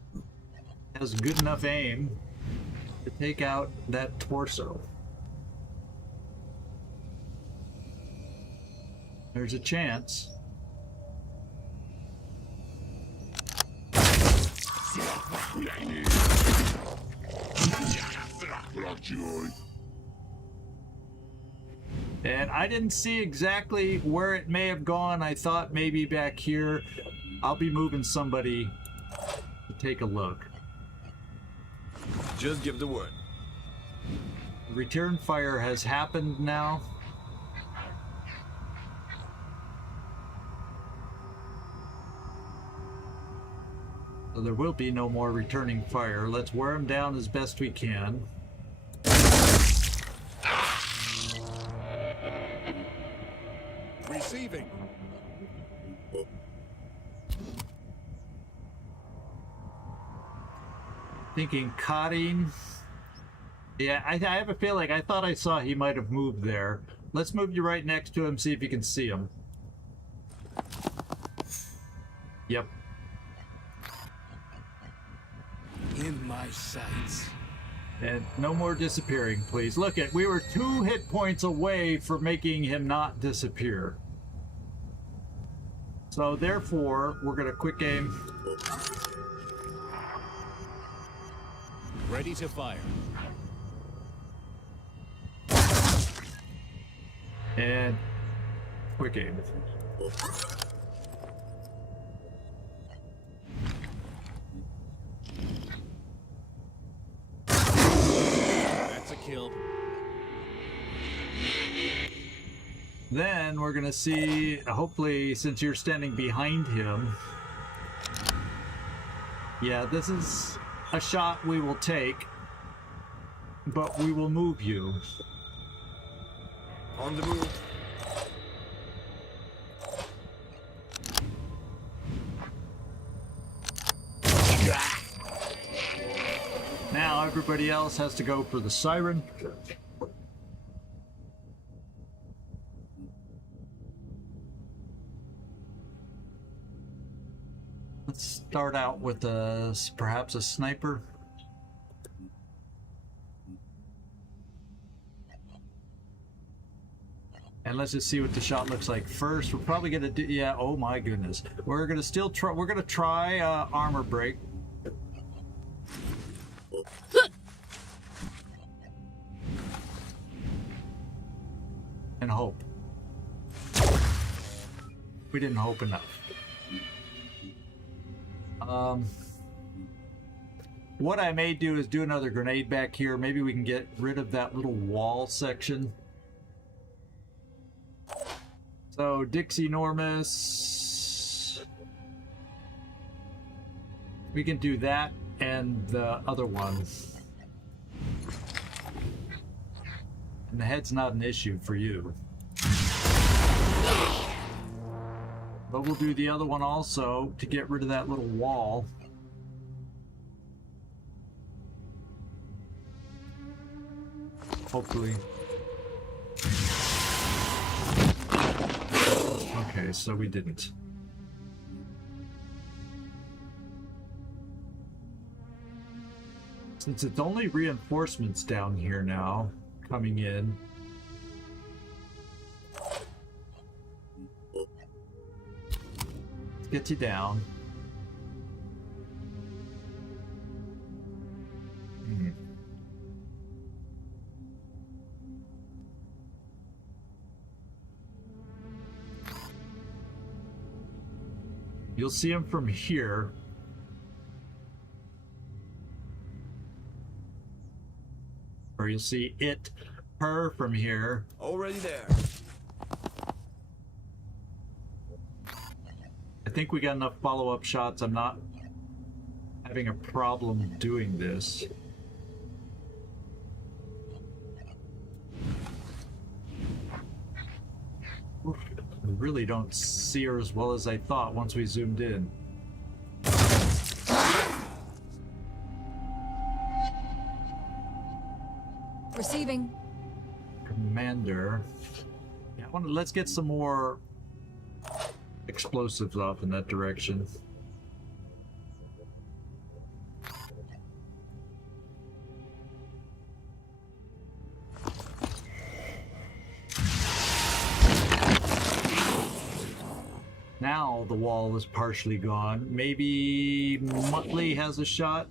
has good enough aim to take out that torso. There's a chance. And I didn't see exactly where it may have gone. I thought maybe back here. I'll be moving somebody to take a look. Just give the word. Return fire has happened now. So there will be no more returning fire. Let's wear him down as best we can. Receiving. Thinking cotting. Yeah, I have a feeling. I thought I saw he might have moved there. Let's move you right next to him, see if you can see him. Yep. In my sights. And no more disappearing, please. Look at, we were 2 hit points away from making him not disappear. So therefore, we're gonna quick aim. Ready to fire. And quick aim. That's a kill. Then we're gonna see, hopefully, since you're standing behind him. Yeah, this is a shot we will take. but we will move you. On the move. Now everybody else has to go for the siren. Let's start out with perhaps a sniper. And let's just see what the shot looks like first. We're probably gonna do, yeah, oh my goodness. We're gonna still try, we're gonna try armor break. And hope. We didn't hope enough. What I may do is do another grenade back here. Maybe we can get rid of that little wall section. So, Dixie Enormous. We can do that and the other one. And the head's not an issue for you. But we'll do the other one also to get rid of that little wall. Hopefully. Okay, so we didn't. Since it's only reinforcements down here now, coming in. Let's get you down. You'll see him from here. Or you'll see her from here. Already there. I think we got enough follow-up shots. I'm not having a problem doing this. Oof. I really don't see her as well as I thought once we zoomed in. Receiving. Commander. Yeah, let's get some more explosives off in that direction. Now the wall is partially gone. Maybe Muttley has a shot.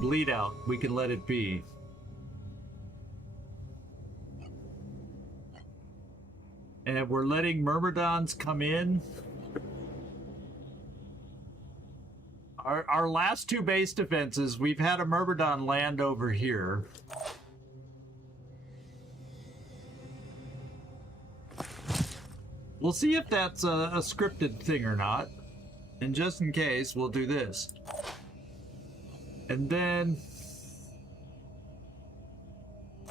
Bleed out. We can let it be. And we're letting Myrmidons come in. Our last two base defenses, we've had a Myrmidon land over here. We'll see if that's a scripted thing or not. And just in case, we'll do this. And then...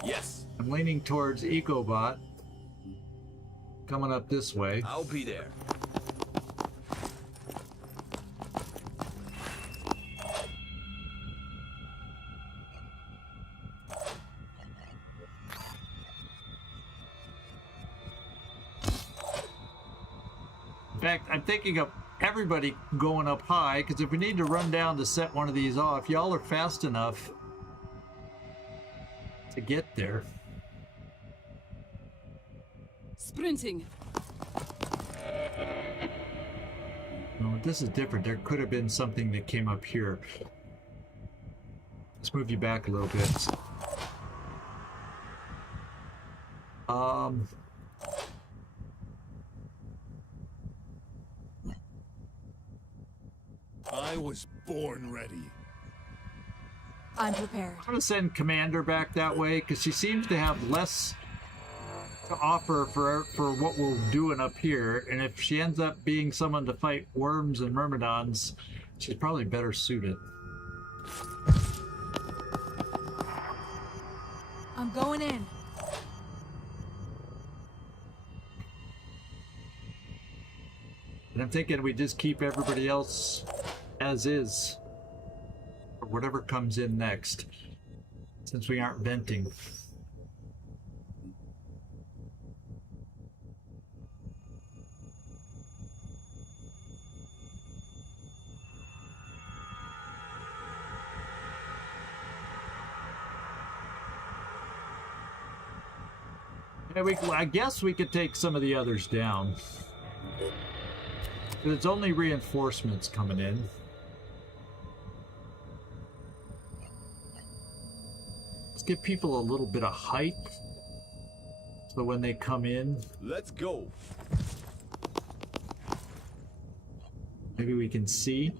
Yes. I'm leaning towards EcoBot. Coming up this way. I'll be there. In fact, I'm thinking of everybody going up high, because if we need to run down to set one of these off, y'all are fast enough to get there. Sprinting. No, this is different. There could have been something that came up here. Let's move you back a little bit. I was born ready. I'm prepared. I'm going to send Commander back that way, because she seems to have less to offer for what we're doing up here, and if she ends up being someone to fight worms and myrmidons, she's probably better suited. I'm going in. And I'm thinking we just keep everybody else as is, or whatever comes in next, since we aren't venting. Yeah, I guess we could take some of the others down. But it's only reinforcements coming in. Let's give people a little bit of height, so when they come in, Let's go. maybe we can see.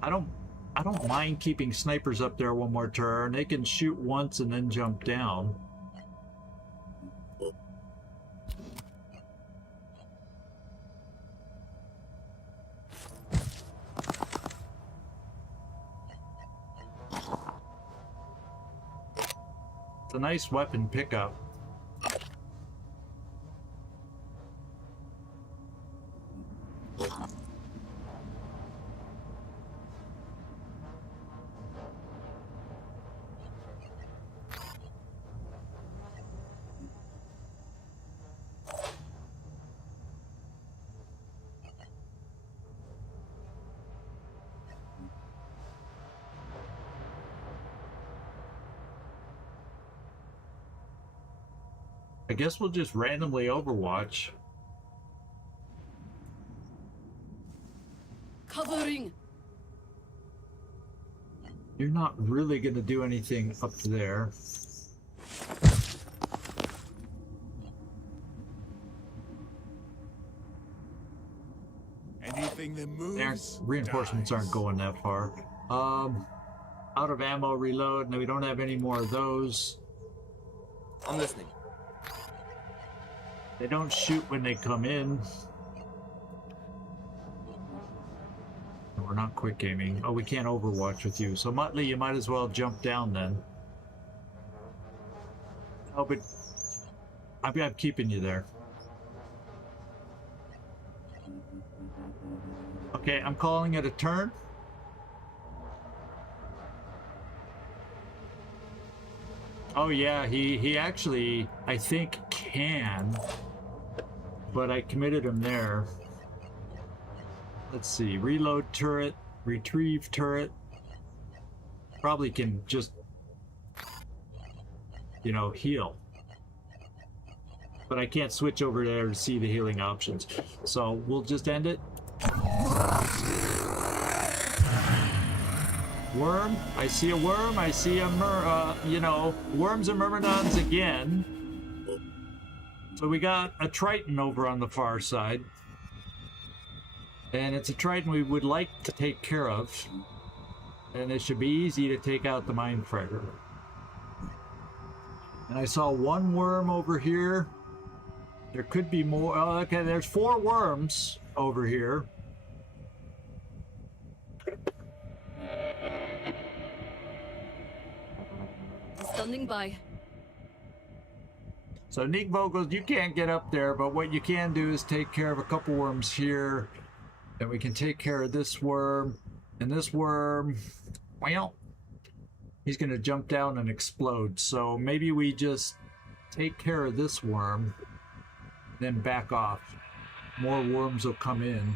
I don't mind keeping snipers up there one more turn. They can shoot once and then jump down. It's a nice weapon pickup. I guess we'll just randomly overwatch. Covering. You're not really going to do anything up there. Anything that moves. Their reinforcements dies. aren't going that far. Out of ammo, reload. No, we don't have any more of those. I'm listening. They don't shoot when they come in. We're not quick aiming. Oh, we can't overwatch with you. So Muttley, you might as well jump down then. Oh, but I'm keeping you there. Okay, I'm calling it a turn. Oh yeah, he actually, I think, can. But I committed him there. Let's see, reload turret, retrieve turret. Probably can just, you know, heal. But I can't switch over there to see the healing options. So we'll just end it. Worm, I see a worm, I see a you know, worms and myrmidons again. So we got a Triton over on the far side. And it's a Triton we would like to take care of. And it should be easy to take out the mine freighter. And I saw one worm over here. There could be more. Oh, okay, there's 4 worms over here. Standing by. So Nick Vogels, you can't get up there, but what you can do is take care of a couple worms here. And we can take care of this worm. And this worm, well, he's going to jump down and explode. So maybe we just take care of this worm, then back off. More worms will come in.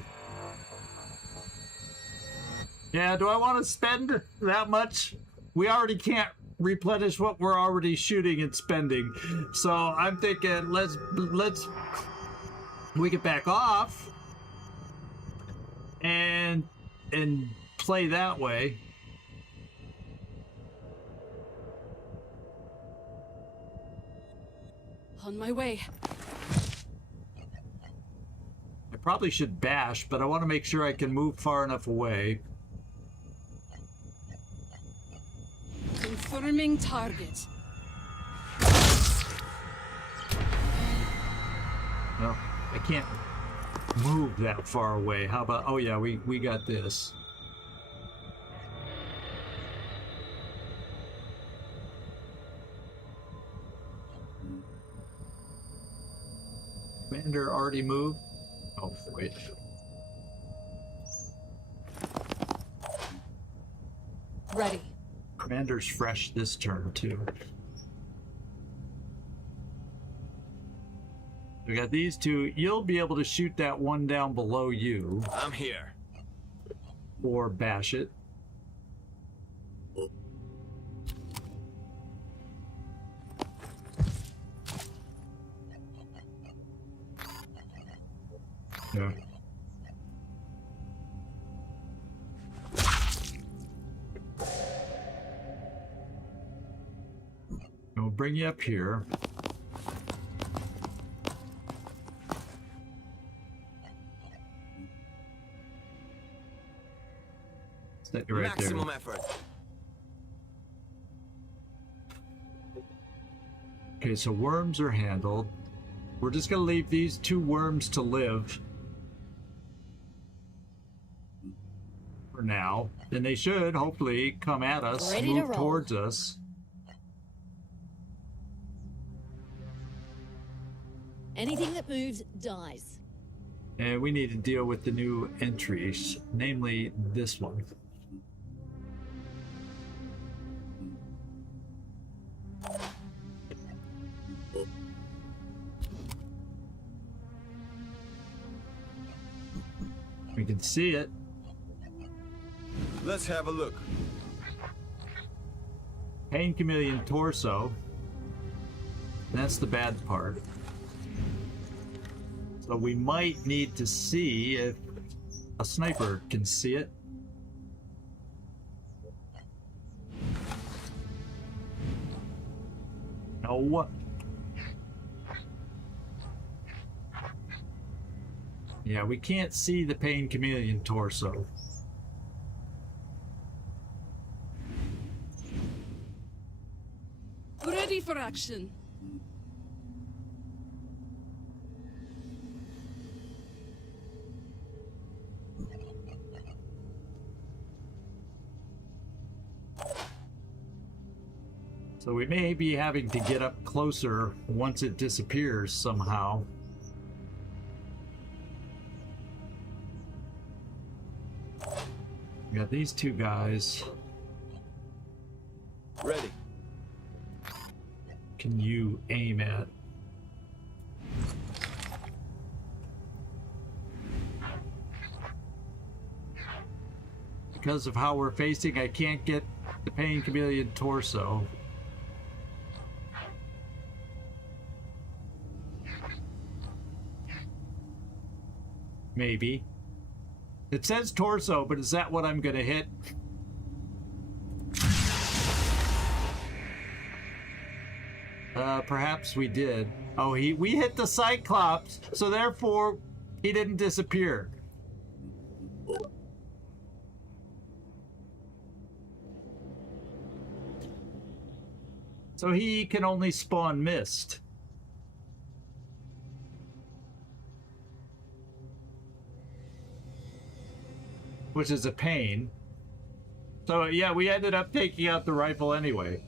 Yeah, do I want to spend that much? We already can't replenish what we're already shooting and spending. So I'm thinking let's we get back off and play that way. On my way. I probably should bash, but I want to make sure I can move far enough away. Confirming target. Well, I can't move that far away. How about... Oh, yeah, we got this. Commander already moved? Oh, wait. Ready. Commander's fresh this turn, too. We got these two. You'll be able to shoot that one down below you. I'm here. Or bash it. Yeah. We'll bring you up here. Set you right Maximum there. effort. Okay, so worms are handled. We're just gonna leave these two worms to live. For now. Then they should hopefully come at us, Ready to move roll. towards us. Anything that moves dies. And we need to deal with the new entries, namely this one. We can see it. Let's have a look. Pain Chameleon torso. That's the bad part. So we might need to see if a sniper can see it. No. Yeah, we can't see the Pain Chameleon torso. Ready for action. So we may be having to get up closer once it disappears somehow. We got these two guys. Ready. Can you aim at? Because of how we're facing, I can't get the Pain Chameleon torso. Maybe. It says torso, but is that what I'm gonna hit? Perhaps we did. Oh, we hit the Cyclops, so therefore he didn't disappear. So he can only spawn mist. Which is a pain. So yeah, we ended up taking out the rifle anyway.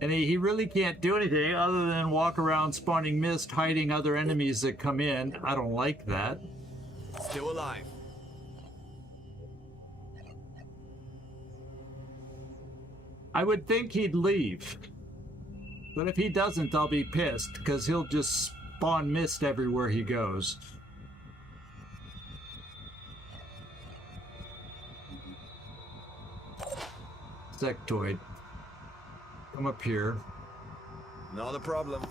And he really can't do anything other than walk around spawning mist, hiding other enemies that come in. I don't like that. Still alive. I would think he'd leave. But if he doesn't, I'll be pissed, because he'll just spawn mist everywhere he goes. Sectoid. Come up here. Not a problem.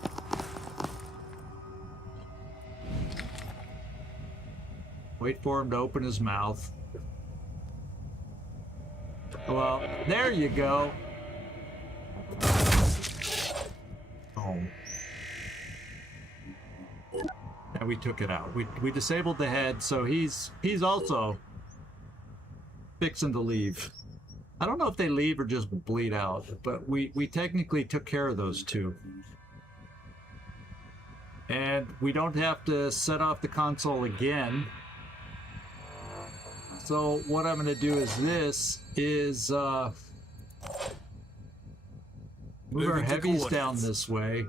Wait for him to open his mouth. Well, there you go. Oh. And we took it out. We disabled the head, so he's also fixing to leave. I don't know if they leave or just bleed out, but we technically took care of those two. And we don't have to set off the console again. So what I'm going to do is move our heavies down this way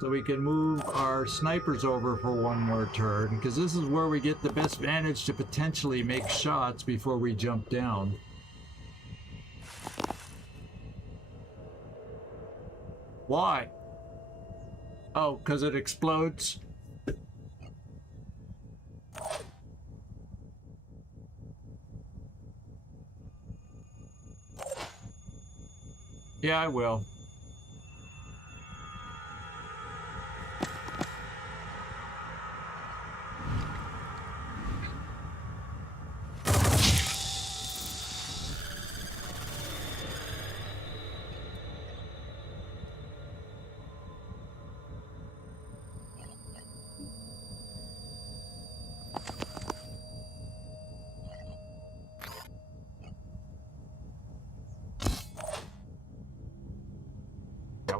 so we can move our snipers over for one more turn, because this is where we get the best vantage to potentially make shots before we jump down. Why? Oh, because it explodes? Yeah, I will.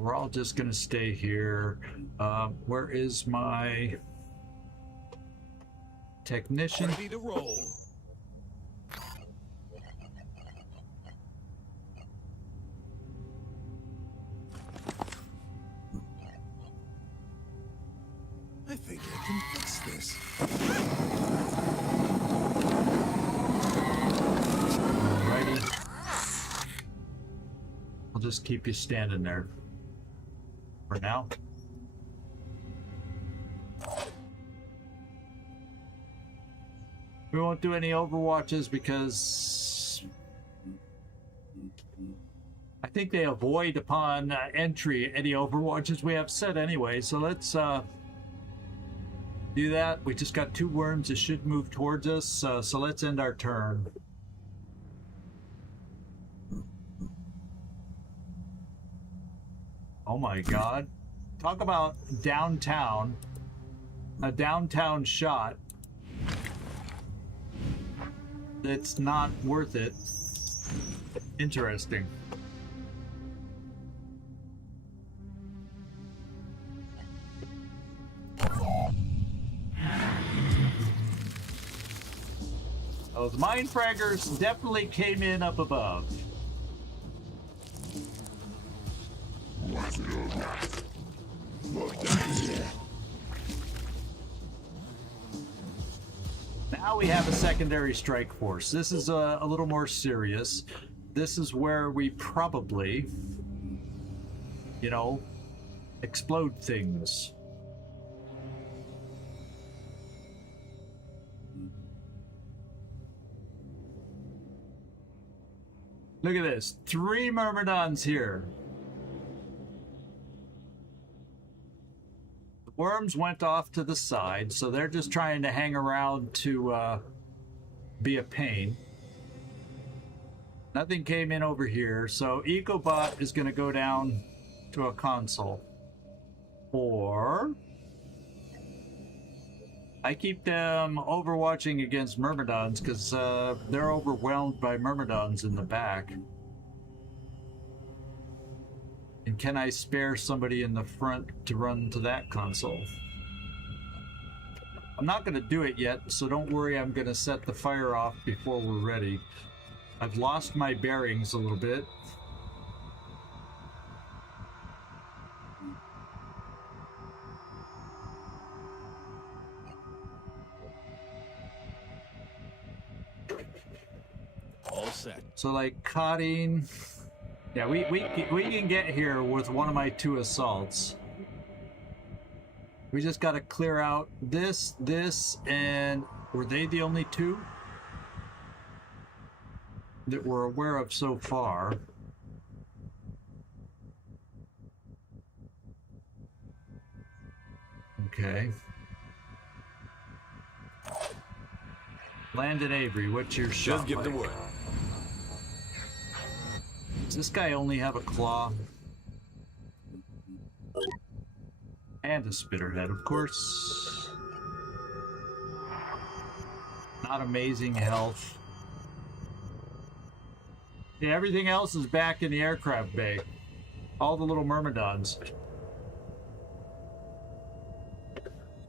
We're all just gonna stay here. Where is my technician? Ready to roll. I think I can fix this. Alrighty. I'll just keep you standing there for now. We won't do any overwatches because I think they avoid upon entry any overwatches we have set anyway. So let's do that. We just got 2 worms that should move towards us. So let's end our turn. Oh my god. Talk about downtown. A downtown shot. That's not worth it. Interesting. Those mine fraggers definitely came in up above. Now we have a secondary strike force. This is a little more serious. This is where we probably, you know, explode things. Look at this. 3 myrmidons here. The worms went off to the side, so they're just trying to hang around to be a pain. Nothing came in over here, so EcoBot is going to go down to a console. Or I keep them overwatching against myrmidons because they're overwhelmed by myrmidons in the back. And can I spare somebody in the front to run to that console? I'm not going to do it yet, so don't worry, I'm going to set the fire off before we're ready. I've lost my bearings a little bit. All set. So like cutting, yeah, we can get here with one of my 2 assaults. We just got to clear out this, and were they the only 2 that we're aware of so far? Okay. Landon Avery, what's your shot? Just give the like? word. Does this guy only have a claw? And a spitterhead, of course. Not amazing health. Yeah, everything else is back in the aircraft bay. All the little myrmidons.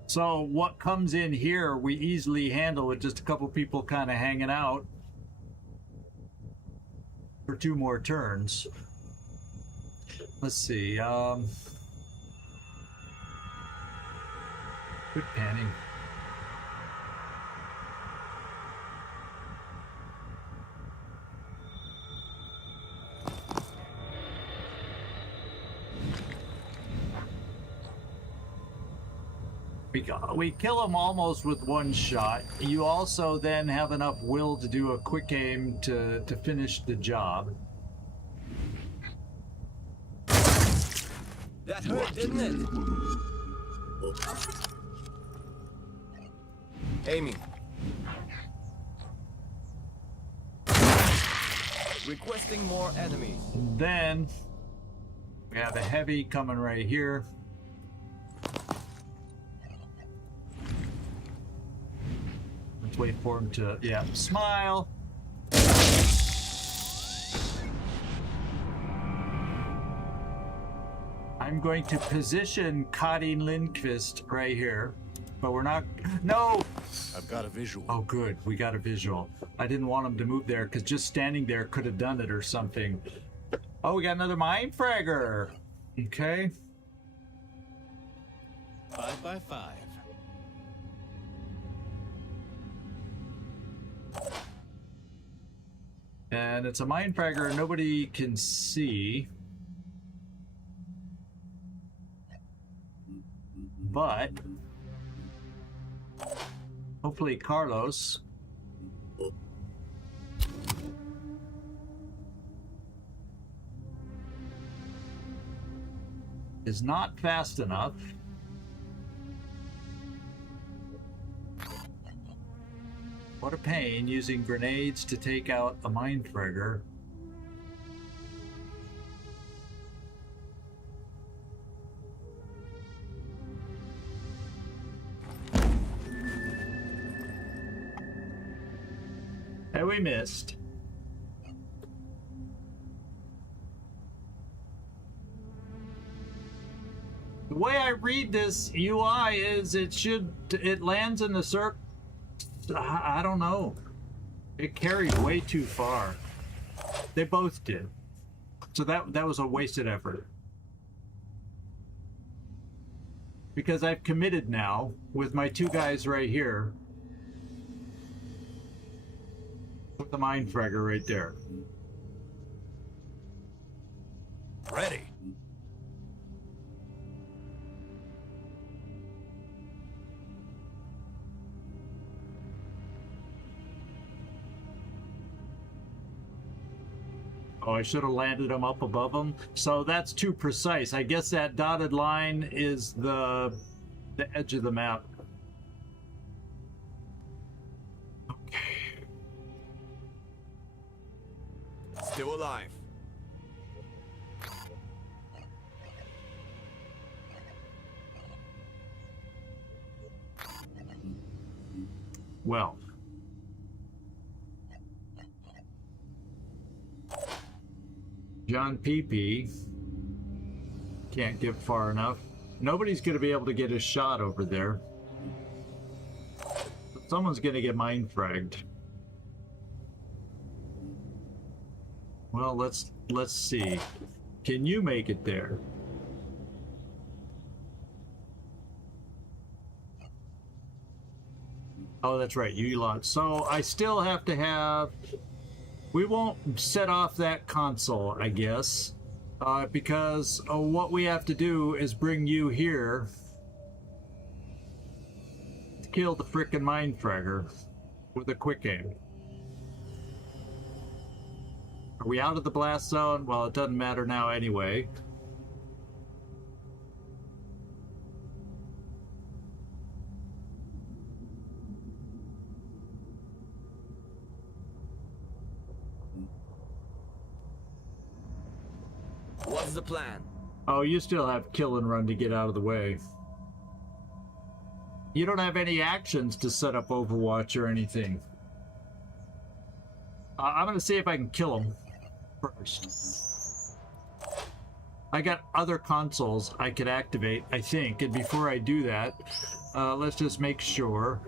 So what comes in here, we easily handle with just a couple people kind of hanging out for 2 more turns. Let's see. Good panning. We kill him almost with 1 shot. You also then have enough will to do a quick aim to finish the job. That hurt, didn't it? Aiming. Requesting more enemies. Then we have a heavy coming right here. Let's wait for him to, yeah, smile. I'm going to position Karin Lindqvist right here, but we're not, no! I've got a visual. Oh, good, we got a visual. I didn't want him to move there, because just standing there could have done it or something. Oh, we got another mine fragger. Okay. 5 by 5. And it's a mine fragger nobody can see. But hopefully Carlos is not fast enough. What a pain using grenades to take out a mine fragger. And we missed. The way I read this UI is it lands in the circle. I don't know. It carried way too far. They both did. So that was a wasted effort. Because I've committed now with my 2 guys right here. With the mine fragger right there. Ready. Oh, I should have landed them up above them. So that's too precise. I guess that dotted line is the edge of the map. Okay. Still alive. Well. John Peepee can't get far enough. Nobody's going to be able to get a shot over there. Someone's going to get mine fragged. Well, let's see. Can you make it there? Oh, that's right. You launch. So I still have to have. We won't set off that console, I guess, because what we have to do is bring you here to kill the frickin' mine fragger with a quick aim. Are we out of the blast zone? Well, it doesn't matter now anyway. What's the plan? Oh, you still have kill and run to get out of the way. You don't have any actions to set up Overwatch or anything. I'm gonna see if I can kill him. first. I got other consoles I could activate, I think, and before I do that, let's just make sure.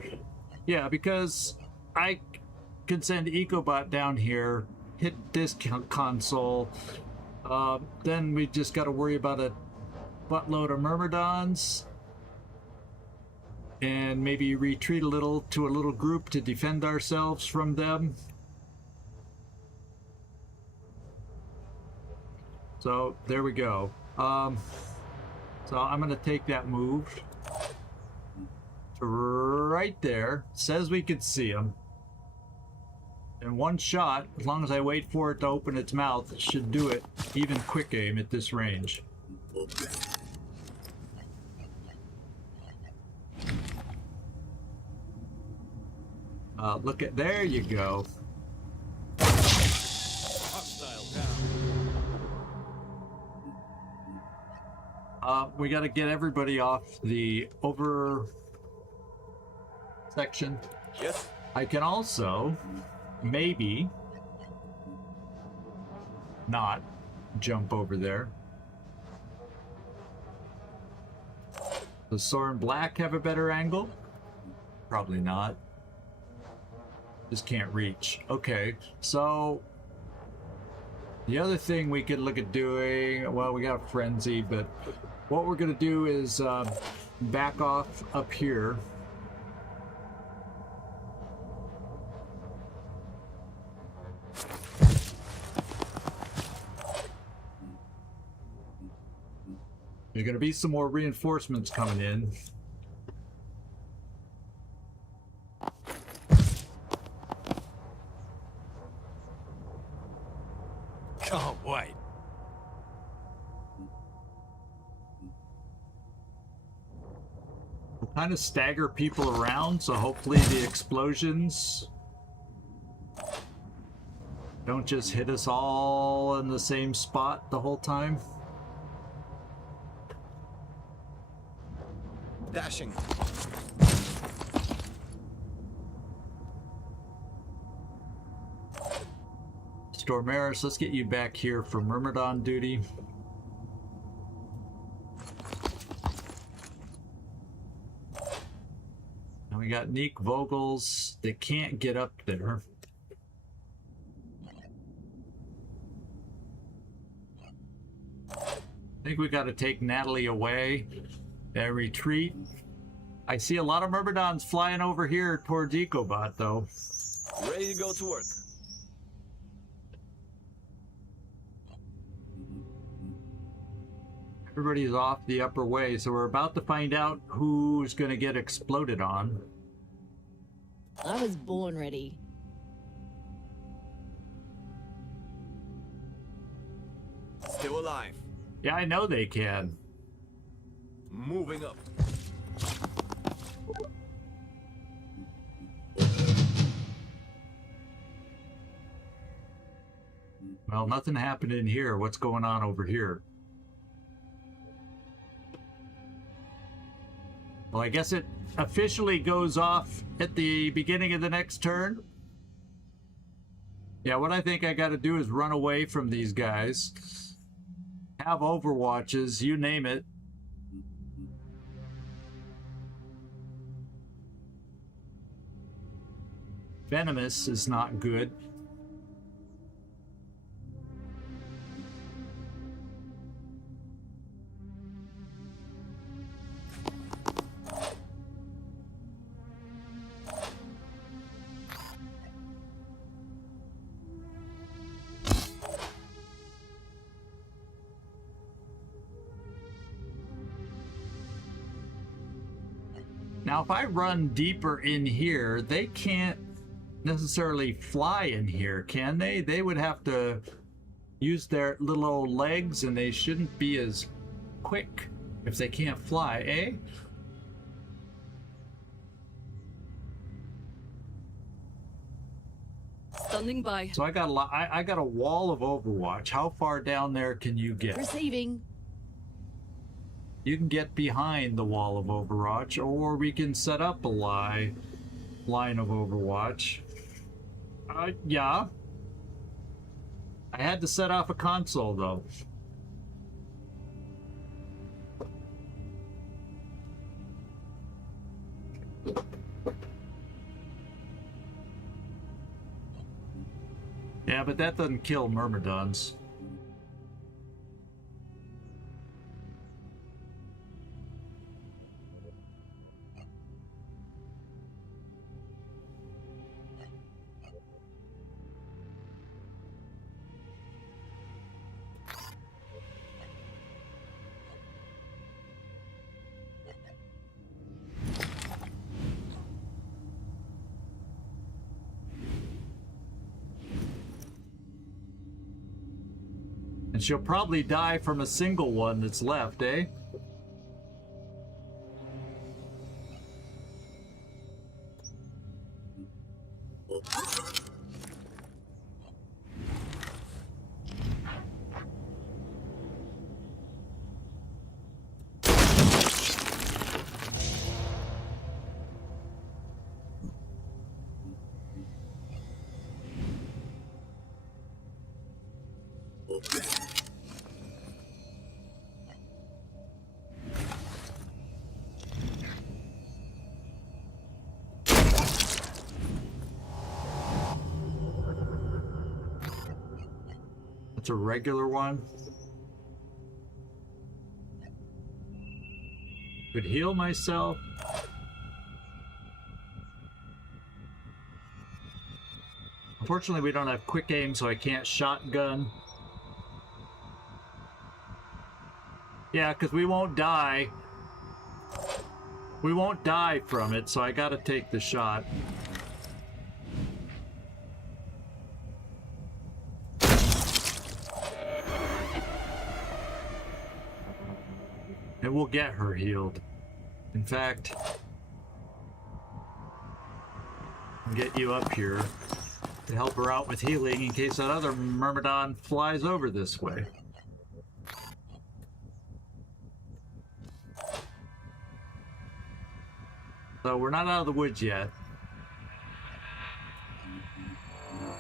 Yeah, because I can send EcoBot down here, hit this console, then we just got to worry about a buttload of Myrmidons, and maybe retreat a little to a little group to defend ourselves from them. So there we go. So I'm gonna take that move to right there. Says we could see him. And one shot, as long as I wait for it to open its mouth, it should do it. Even quick aim at this range. Look at, there you go. Hostile down. We got to get everybody off the over section. Yes. I can also maybe not jump over there. Does Soren Black have a better angle? Probably not. Just can't reach. Okay, so the other thing we could look at doing, well, we got Frenzy, but what we're gonna do is back off up here. There's gonna be some more reinforcements coming in. Can't wait. We'll kind of stagger people around, so hopefully the explosions don't just hit us all in the same spot the whole time. Dashing. Stormaris, let's get you back here for Myrmidon duty. And we got Neek Vogels. They can't get up there. I think we got to take Natalie away and retreat. I see a lot of Myrmidons flying over here towards EcoBot, though. Ready to go to work. Everybody's off the upper way, so we're about to find out who's going to get exploded on. I was born ready. Still alive. Yeah, I know they can. Moving up. Well, nothing happened in here. What's going on over here? Well, I guess it officially goes off at the beginning of the next turn. Yeah, what I think I got to do is run away from these guys. Have overwatches, you name it. Venomous is not good. Now, if I run deeper in here, they can't necessarily fly in here, can they? They would have to use their little old legs, and they shouldn't be as quick if they can't fly, eh? Standing by. So I got a lot. I got a wall of Overwatch. How far down there can you get? Receiving. You can get behind the wall of Overwatch, or we can set up a line of Overwatch. Yeah. I I had to set off a console though. Yeah, but that doesn't kill myrmidons. And she'll probably die from a single one that's left, eh? That's a regular one. Could heal myself. Unfortunately, we don't have quick aim, so I can't shotgun. Yeah, because we won't die. We won't die from it, so I gotta take the shot. And we'll get her healed. In fact, I'll get you up here to help her out with healing in case that other myrmidon flies over this way. So we're not out of the woods yet.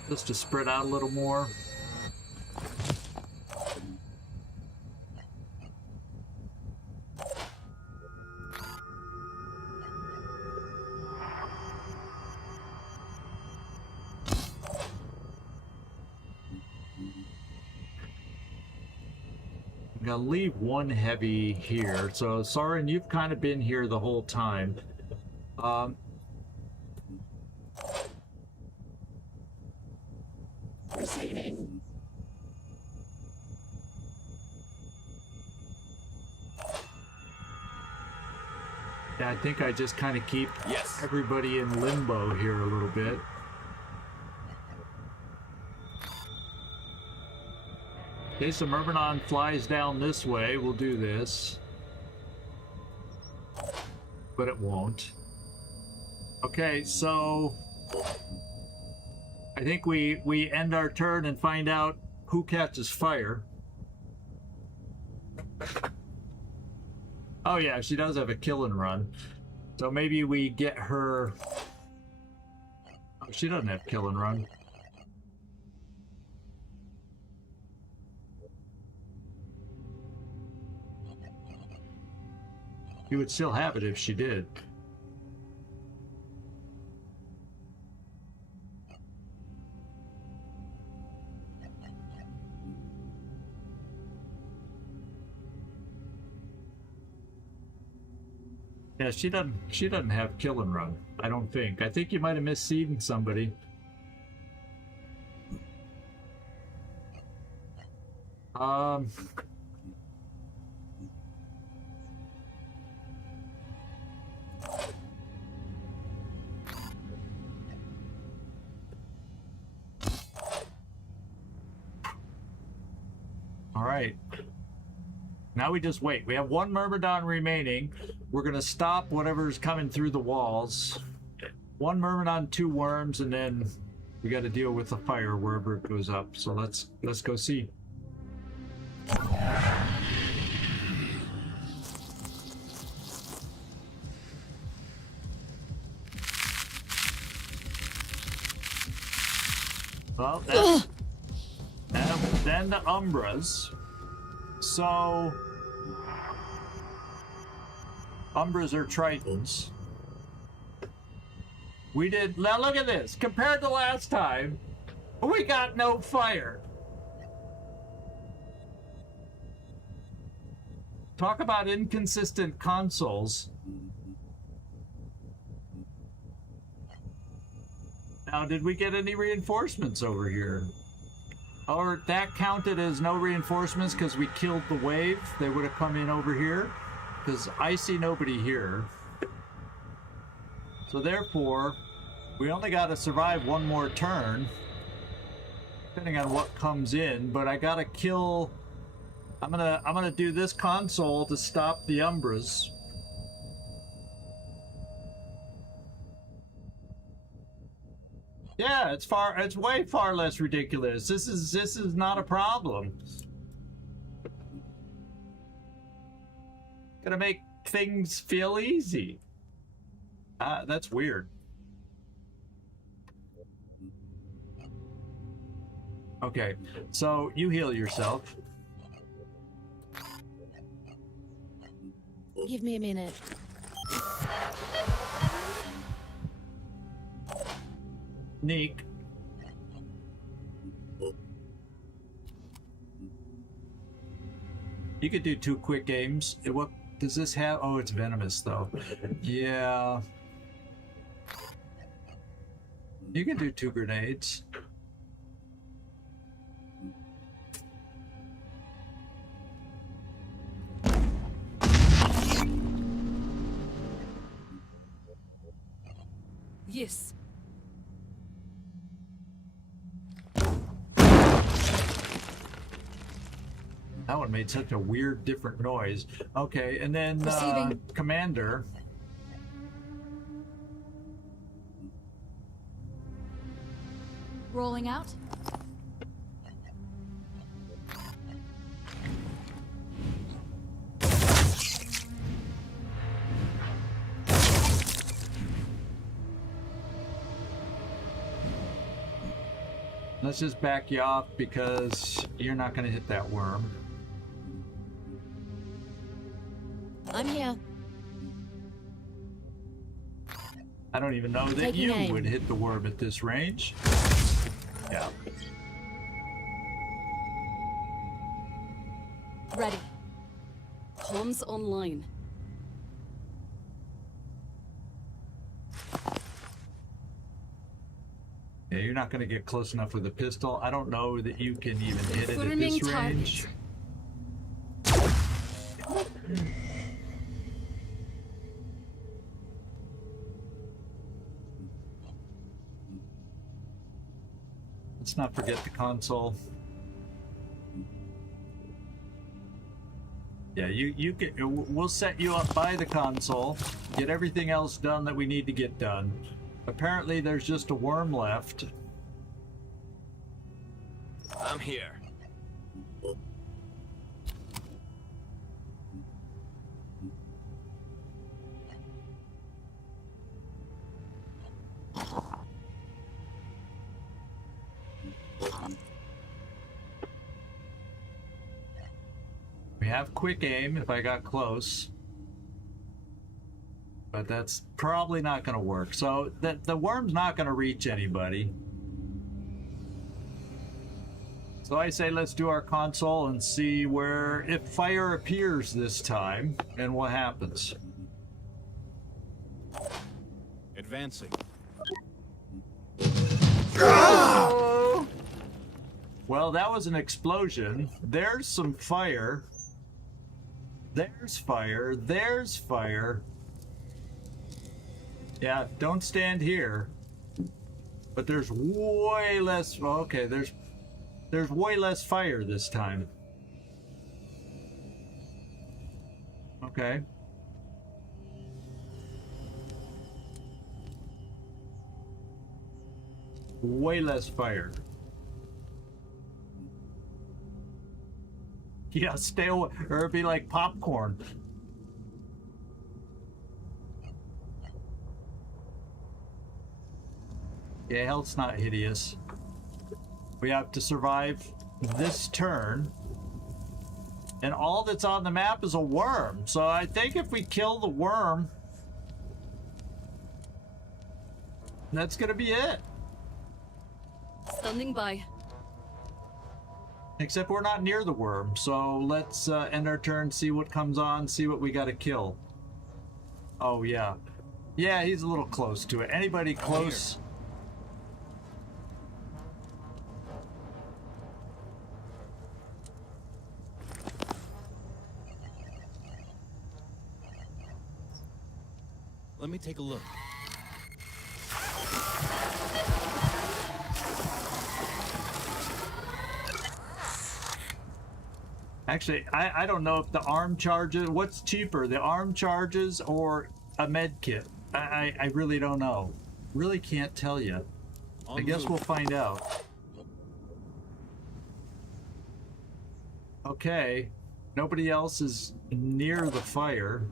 Just to spread out a little more. I'm gonna leave one heavy here. So, Soren, you've kind of been here the whole time. Yeah, I think I just kind of keep everybody in limbo here a little bit. Okay, so Myrmidon flies down this way. We'll do this. But it won't. Okay, so I think we end our turn and find out who catches fire. Oh yeah, she does have a kill and run. So maybe we get her... Oh, she doesn't have kill and run. You would still have it if she did. Yeah, she doesn't have kill and run, I don't think. I think you might have misseeded somebody. All right. Now we just wait. We have one Myrmidon remaining. We're gonna stop whatever's coming through the walls. One Myrmidon, 2 worms, and then we got to deal with the fire wherever it goes up. So let's go see. Well, that then the Umbras. So Umbras are Tritons. We did, now look at this. Compared to last time, we got no fire. Talk about inconsistent consoles. Now, did we get any reinforcements over here? Or that counted as no reinforcements because we killed the wave? They would have come in over here? Because I see nobody here. So therefore, we only got to survive one more turn, depending on what comes in. But I gotta kill. I'm gonna do this console to stop the Umbras. Yeah, it's way far less ridiculous. This is not a problem. Gonna make things feel easy. That's weird. Okay, so you heal yourself. Give me a minute. Neek. You could do 2 quick games. What does this have? Oh, it's venomous though. Yeah. You can do 2 grenades. Yes. That one made such a weird, different noise. Okay, and then Receiving. Commander. Rolling out. Let's just back you off because you're not going to hit that worm. I'm here. I don't even know that Taking you aim. would hit the worm at this range. Yeah. Ready. Comms online. Yeah, you're not going to get close enough with a pistol. I don't know that you can even hit it at Confirming this range. target. Let's not forget the console. Yeah, you get. We'll set you up by the console. Get everything else done that we need to get done. Apparently, there's just a worm left. I'm here. We have quick aim if I got close. But that's probably not going to work. So the worm's not going to reach anybody. So I say let's do our console and see where, if fire appears this time, and what happens. Advancing. Oh! Well, that was an explosion. There's some fire. There's fire. There's fire. Yeah, don't stand here. But there's way less. Okay, there's way less fire this time. Okay. Way less fire. Yeah, stay away, or it'd be like popcorn. Yeah, health's not hideous. We have to survive this turn. And all that's on the map is a worm. So I think if we kill the worm, that's gonna be it. Standing by. Except we're not near the worm, so let's end our turn, see what comes on, see what we gotta kill. Oh, yeah. Yeah, he's a little close to it. Anybody close? Let me take a look. Actually, I don't know if the arm charges, what's cheaper, the arm charges or a med kit? I really don't know. Really can't tell you. I guess we'll find out. Okay, nobody else is near the fire.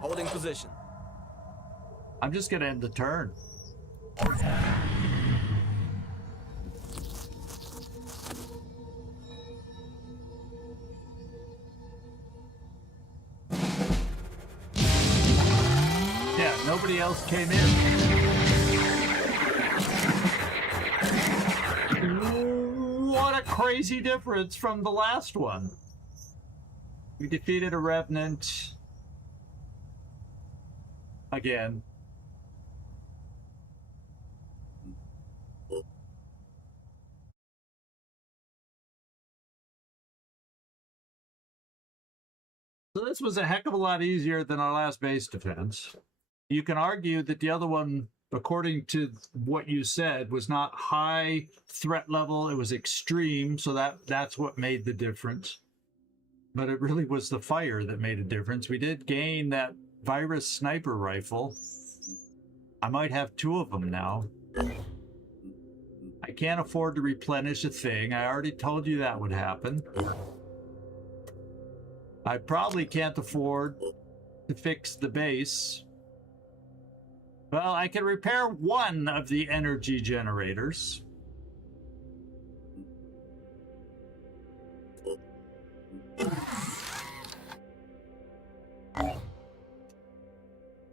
Holding position. I'm just gonna end the turn. Yeah, nobody else came in. What a crazy difference from the last one. We defeated a revenant. Again. So this was a heck of a lot easier than our last base defense. You can argue that the other one, according to what you said, was not high threat level. It was extreme, so that's what made the difference. But it really was the fire that made a difference. We did gain that virus sniper rifle. I might have 2 of them now. I can't afford to replenish a thing. I already told you that would happen. I probably can't afford to fix the base. Well, I can repair 1 of the energy generators.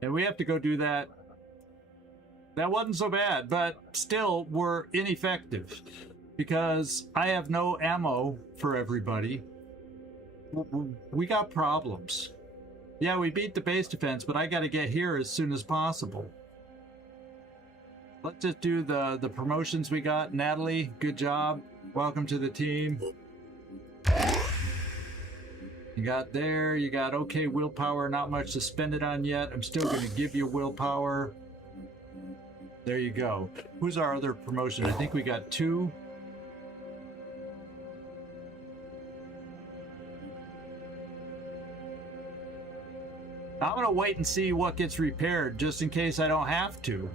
And we have to go do that. That wasn't so bad, but still we're ineffective because I have no ammo for everybody. We got problems. Yeah, we beat the base defense, but I got to get here as soon as possible. Let's just do the promotions we got. Natalie, good job. Welcome to the team. You got there, you got okay willpower, not much to spend it on yet. I'm still going to give you willpower. There you go. Who's our other promotion? I think we got 2. I'm going to wait and see what gets repaired just in case I don't have to.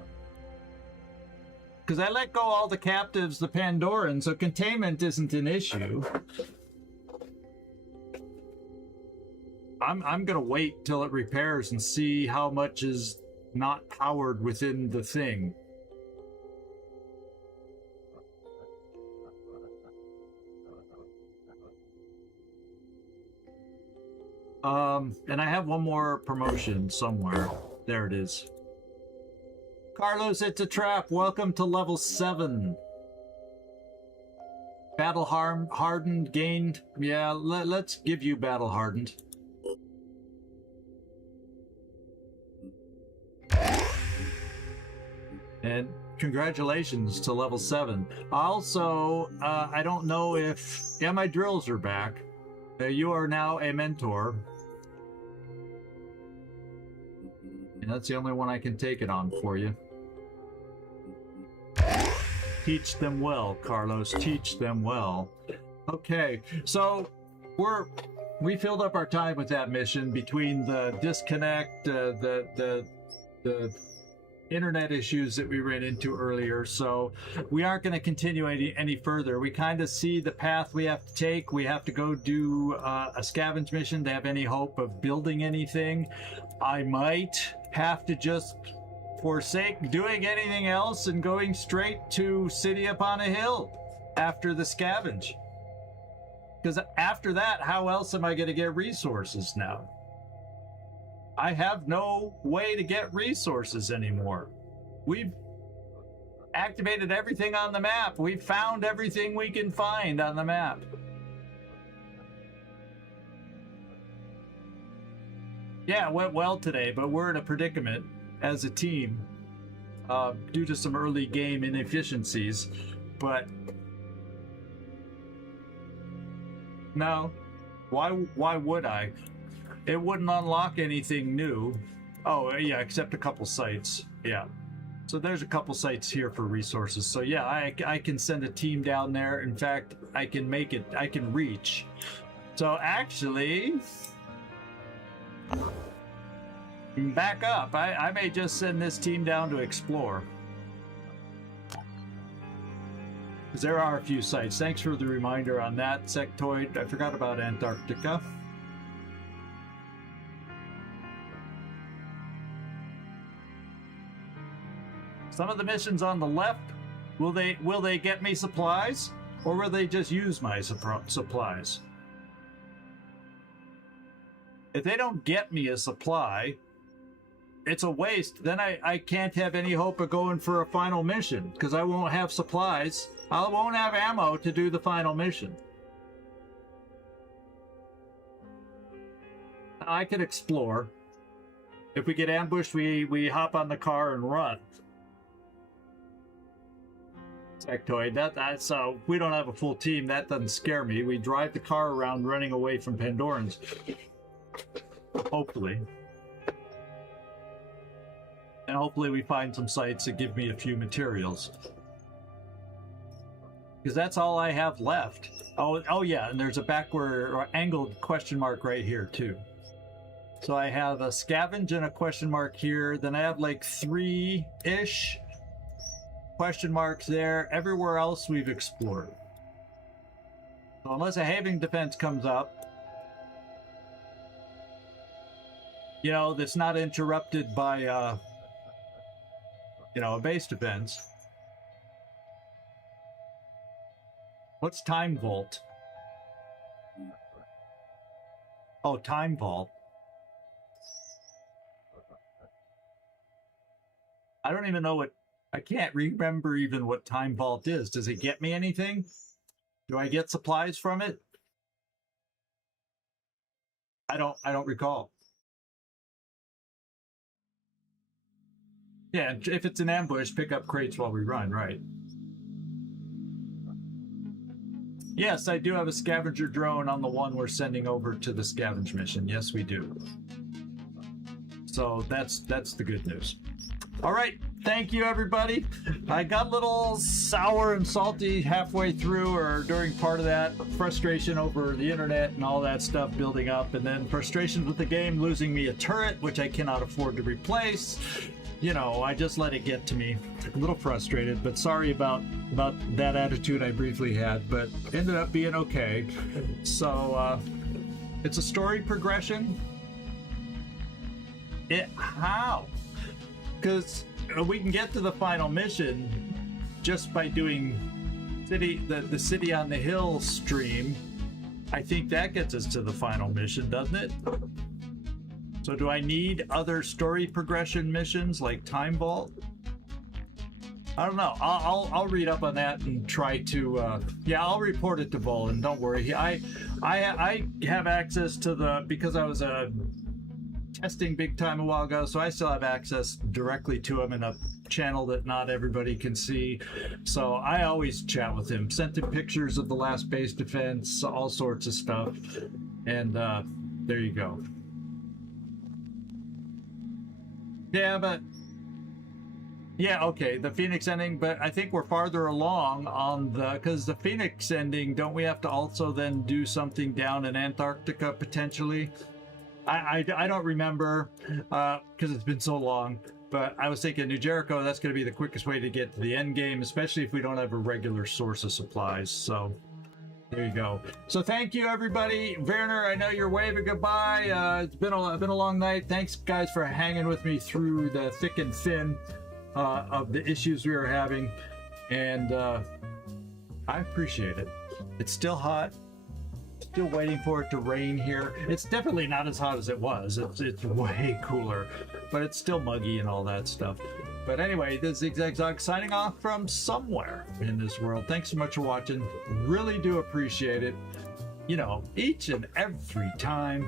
Because I let go all the captives, the Pandorans, so containment isn't an issue. I'm going to wait till it repairs and see how much is not powered within the thing. And I have 1 more promotion somewhere. There it is. Carlos, it's a trap. Welcome to level 7. Battle hardened, gained. Yeah, let's give you battle hardened. And congratulations to level 7. Also, I don't know if... Yeah, my drills are back. You are now a mentor. And that's the only one I can take it on for you. Teach them well, Carlos. Teach them well. Okay, so we filled up our time with that mission between the disconnect, the internet issues that we ran into earlier, so we aren't going to continue any further. We kind of see the path we have to take. We have to go do a scavenge mission to have any hope of building anything. I might have to just forsake doing anything else and going straight to City Upon a Hill after the scavenge. Because after that, how else am I going to get resources now? I have no way to get resources anymore. We've activated everything on the map. We've found everything we can find on the map. Yeah, it went well today, but we're in a predicament as a team due to some early game inefficiencies. But no, why would I? It wouldn't unlock anything new. Oh, yeah, except a couple sites. Yeah. So there's a couple sites here for resources. So yeah, I can send a team down there. In fact, I can make it, I can reach. So actually, back up. I may just send this team down to explore. Because there are a few sites. Thanks for the reminder on that, Sectoid. I forgot about Antarctica. Some of the missions on the left, will they get me supplies, or will they just use my supplies? If they don't get me a supply, it's a waste. Then I can't have any hope of going for a final mission, because I won't have supplies. I won't have ammo to do the final mission. I could explore. If we get ambushed, we hop on the car and run. Sectoid, so we don't have a full team. That doesn't scare me. We drive the car around running away from Pandorans. Hopefully. And hopefully we find some sites that give me a few materials. Because that's all I have left. Oh yeah, and there's a backward or angled question mark right here too. So I have a scavenge and a question mark here. Then I have like 3-ish question marks there. Everywhere else we've explored. So unless a having defense comes up, you know, that's not interrupted by you know, a base defense. What's Time Vault? Oh, Time Vault. I don't even know what, I can't remember even what Time Vault is. Does it get me anything? Do I get supplies from it? I don't recall. Yeah, if it's an ambush, pick up crates while we run, right? Yes, I do have a scavenger drone on the one we're sending over to the scavenge mission. Yes, we do. So that's the good news. All right, thank you, everybody. I got a little sour and salty halfway through or during part of that. Frustration over the internet and all that stuff building up, and then frustration with the game losing me a turret, which I cannot afford to replace. You know, I just let it get to me. A little frustrated, but sorry about that attitude I briefly had, but ended up being okay. So, it's a story progression. How? Because we can get to the final mission just by doing the City on the Hill stream. I think that gets us to the final mission, doesn't it? So do I need other story progression missions like Time Vault? I don't know. I'll read up on that and try to. Yeah, I'll report it to Volan. Don't worry. I have access to the, because I was testing big time a while ago, so I still have access directly to him in a channel that not everybody can see. So I always chat with him. Sent him pictures of the last base defense, all sorts of stuff, and there you go. Yeah, but yeah, okay, the Phoenix ending, but I think we're farther along on the, because the Phoenix ending, don't we have to also then do something down in Antarctica potentially? I don't remember because it's been so long, but I was thinking New Jericho, that's going to be the quickest way to get to the end game, especially if we don't have a regular source of supplies. So There you go. So thank you, everybody. Werner, I know you're waving goodbye. It's been a long night. Thanks, guys, for hanging with me through the thick and thin of the issues we were having. And I appreciate it. It's still hot. Still waiting for it to rain here. It's definitely not as hot as it was. It's way cooler, but it's still muggy and all that stuff. But anyway, this is ZigZagZog signing off from somewhere in this world. Thanks so much for watching. Really do appreciate it. You know, each and every time.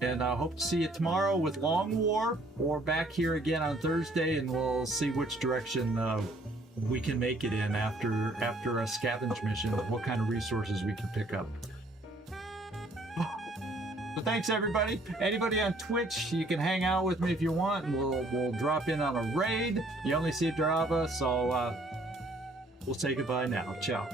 And I hope to see you tomorrow with Long War, or back here again on Thursday, and we'll see which direction we can make it in after a scavenge mission, what kind of resources we can pick up. So thanks, everybody. Anybody on Twitch, you can hang out with me if you want, and we'll drop in on a raid. You only see Drava, so we'll say goodbye now. Ciao.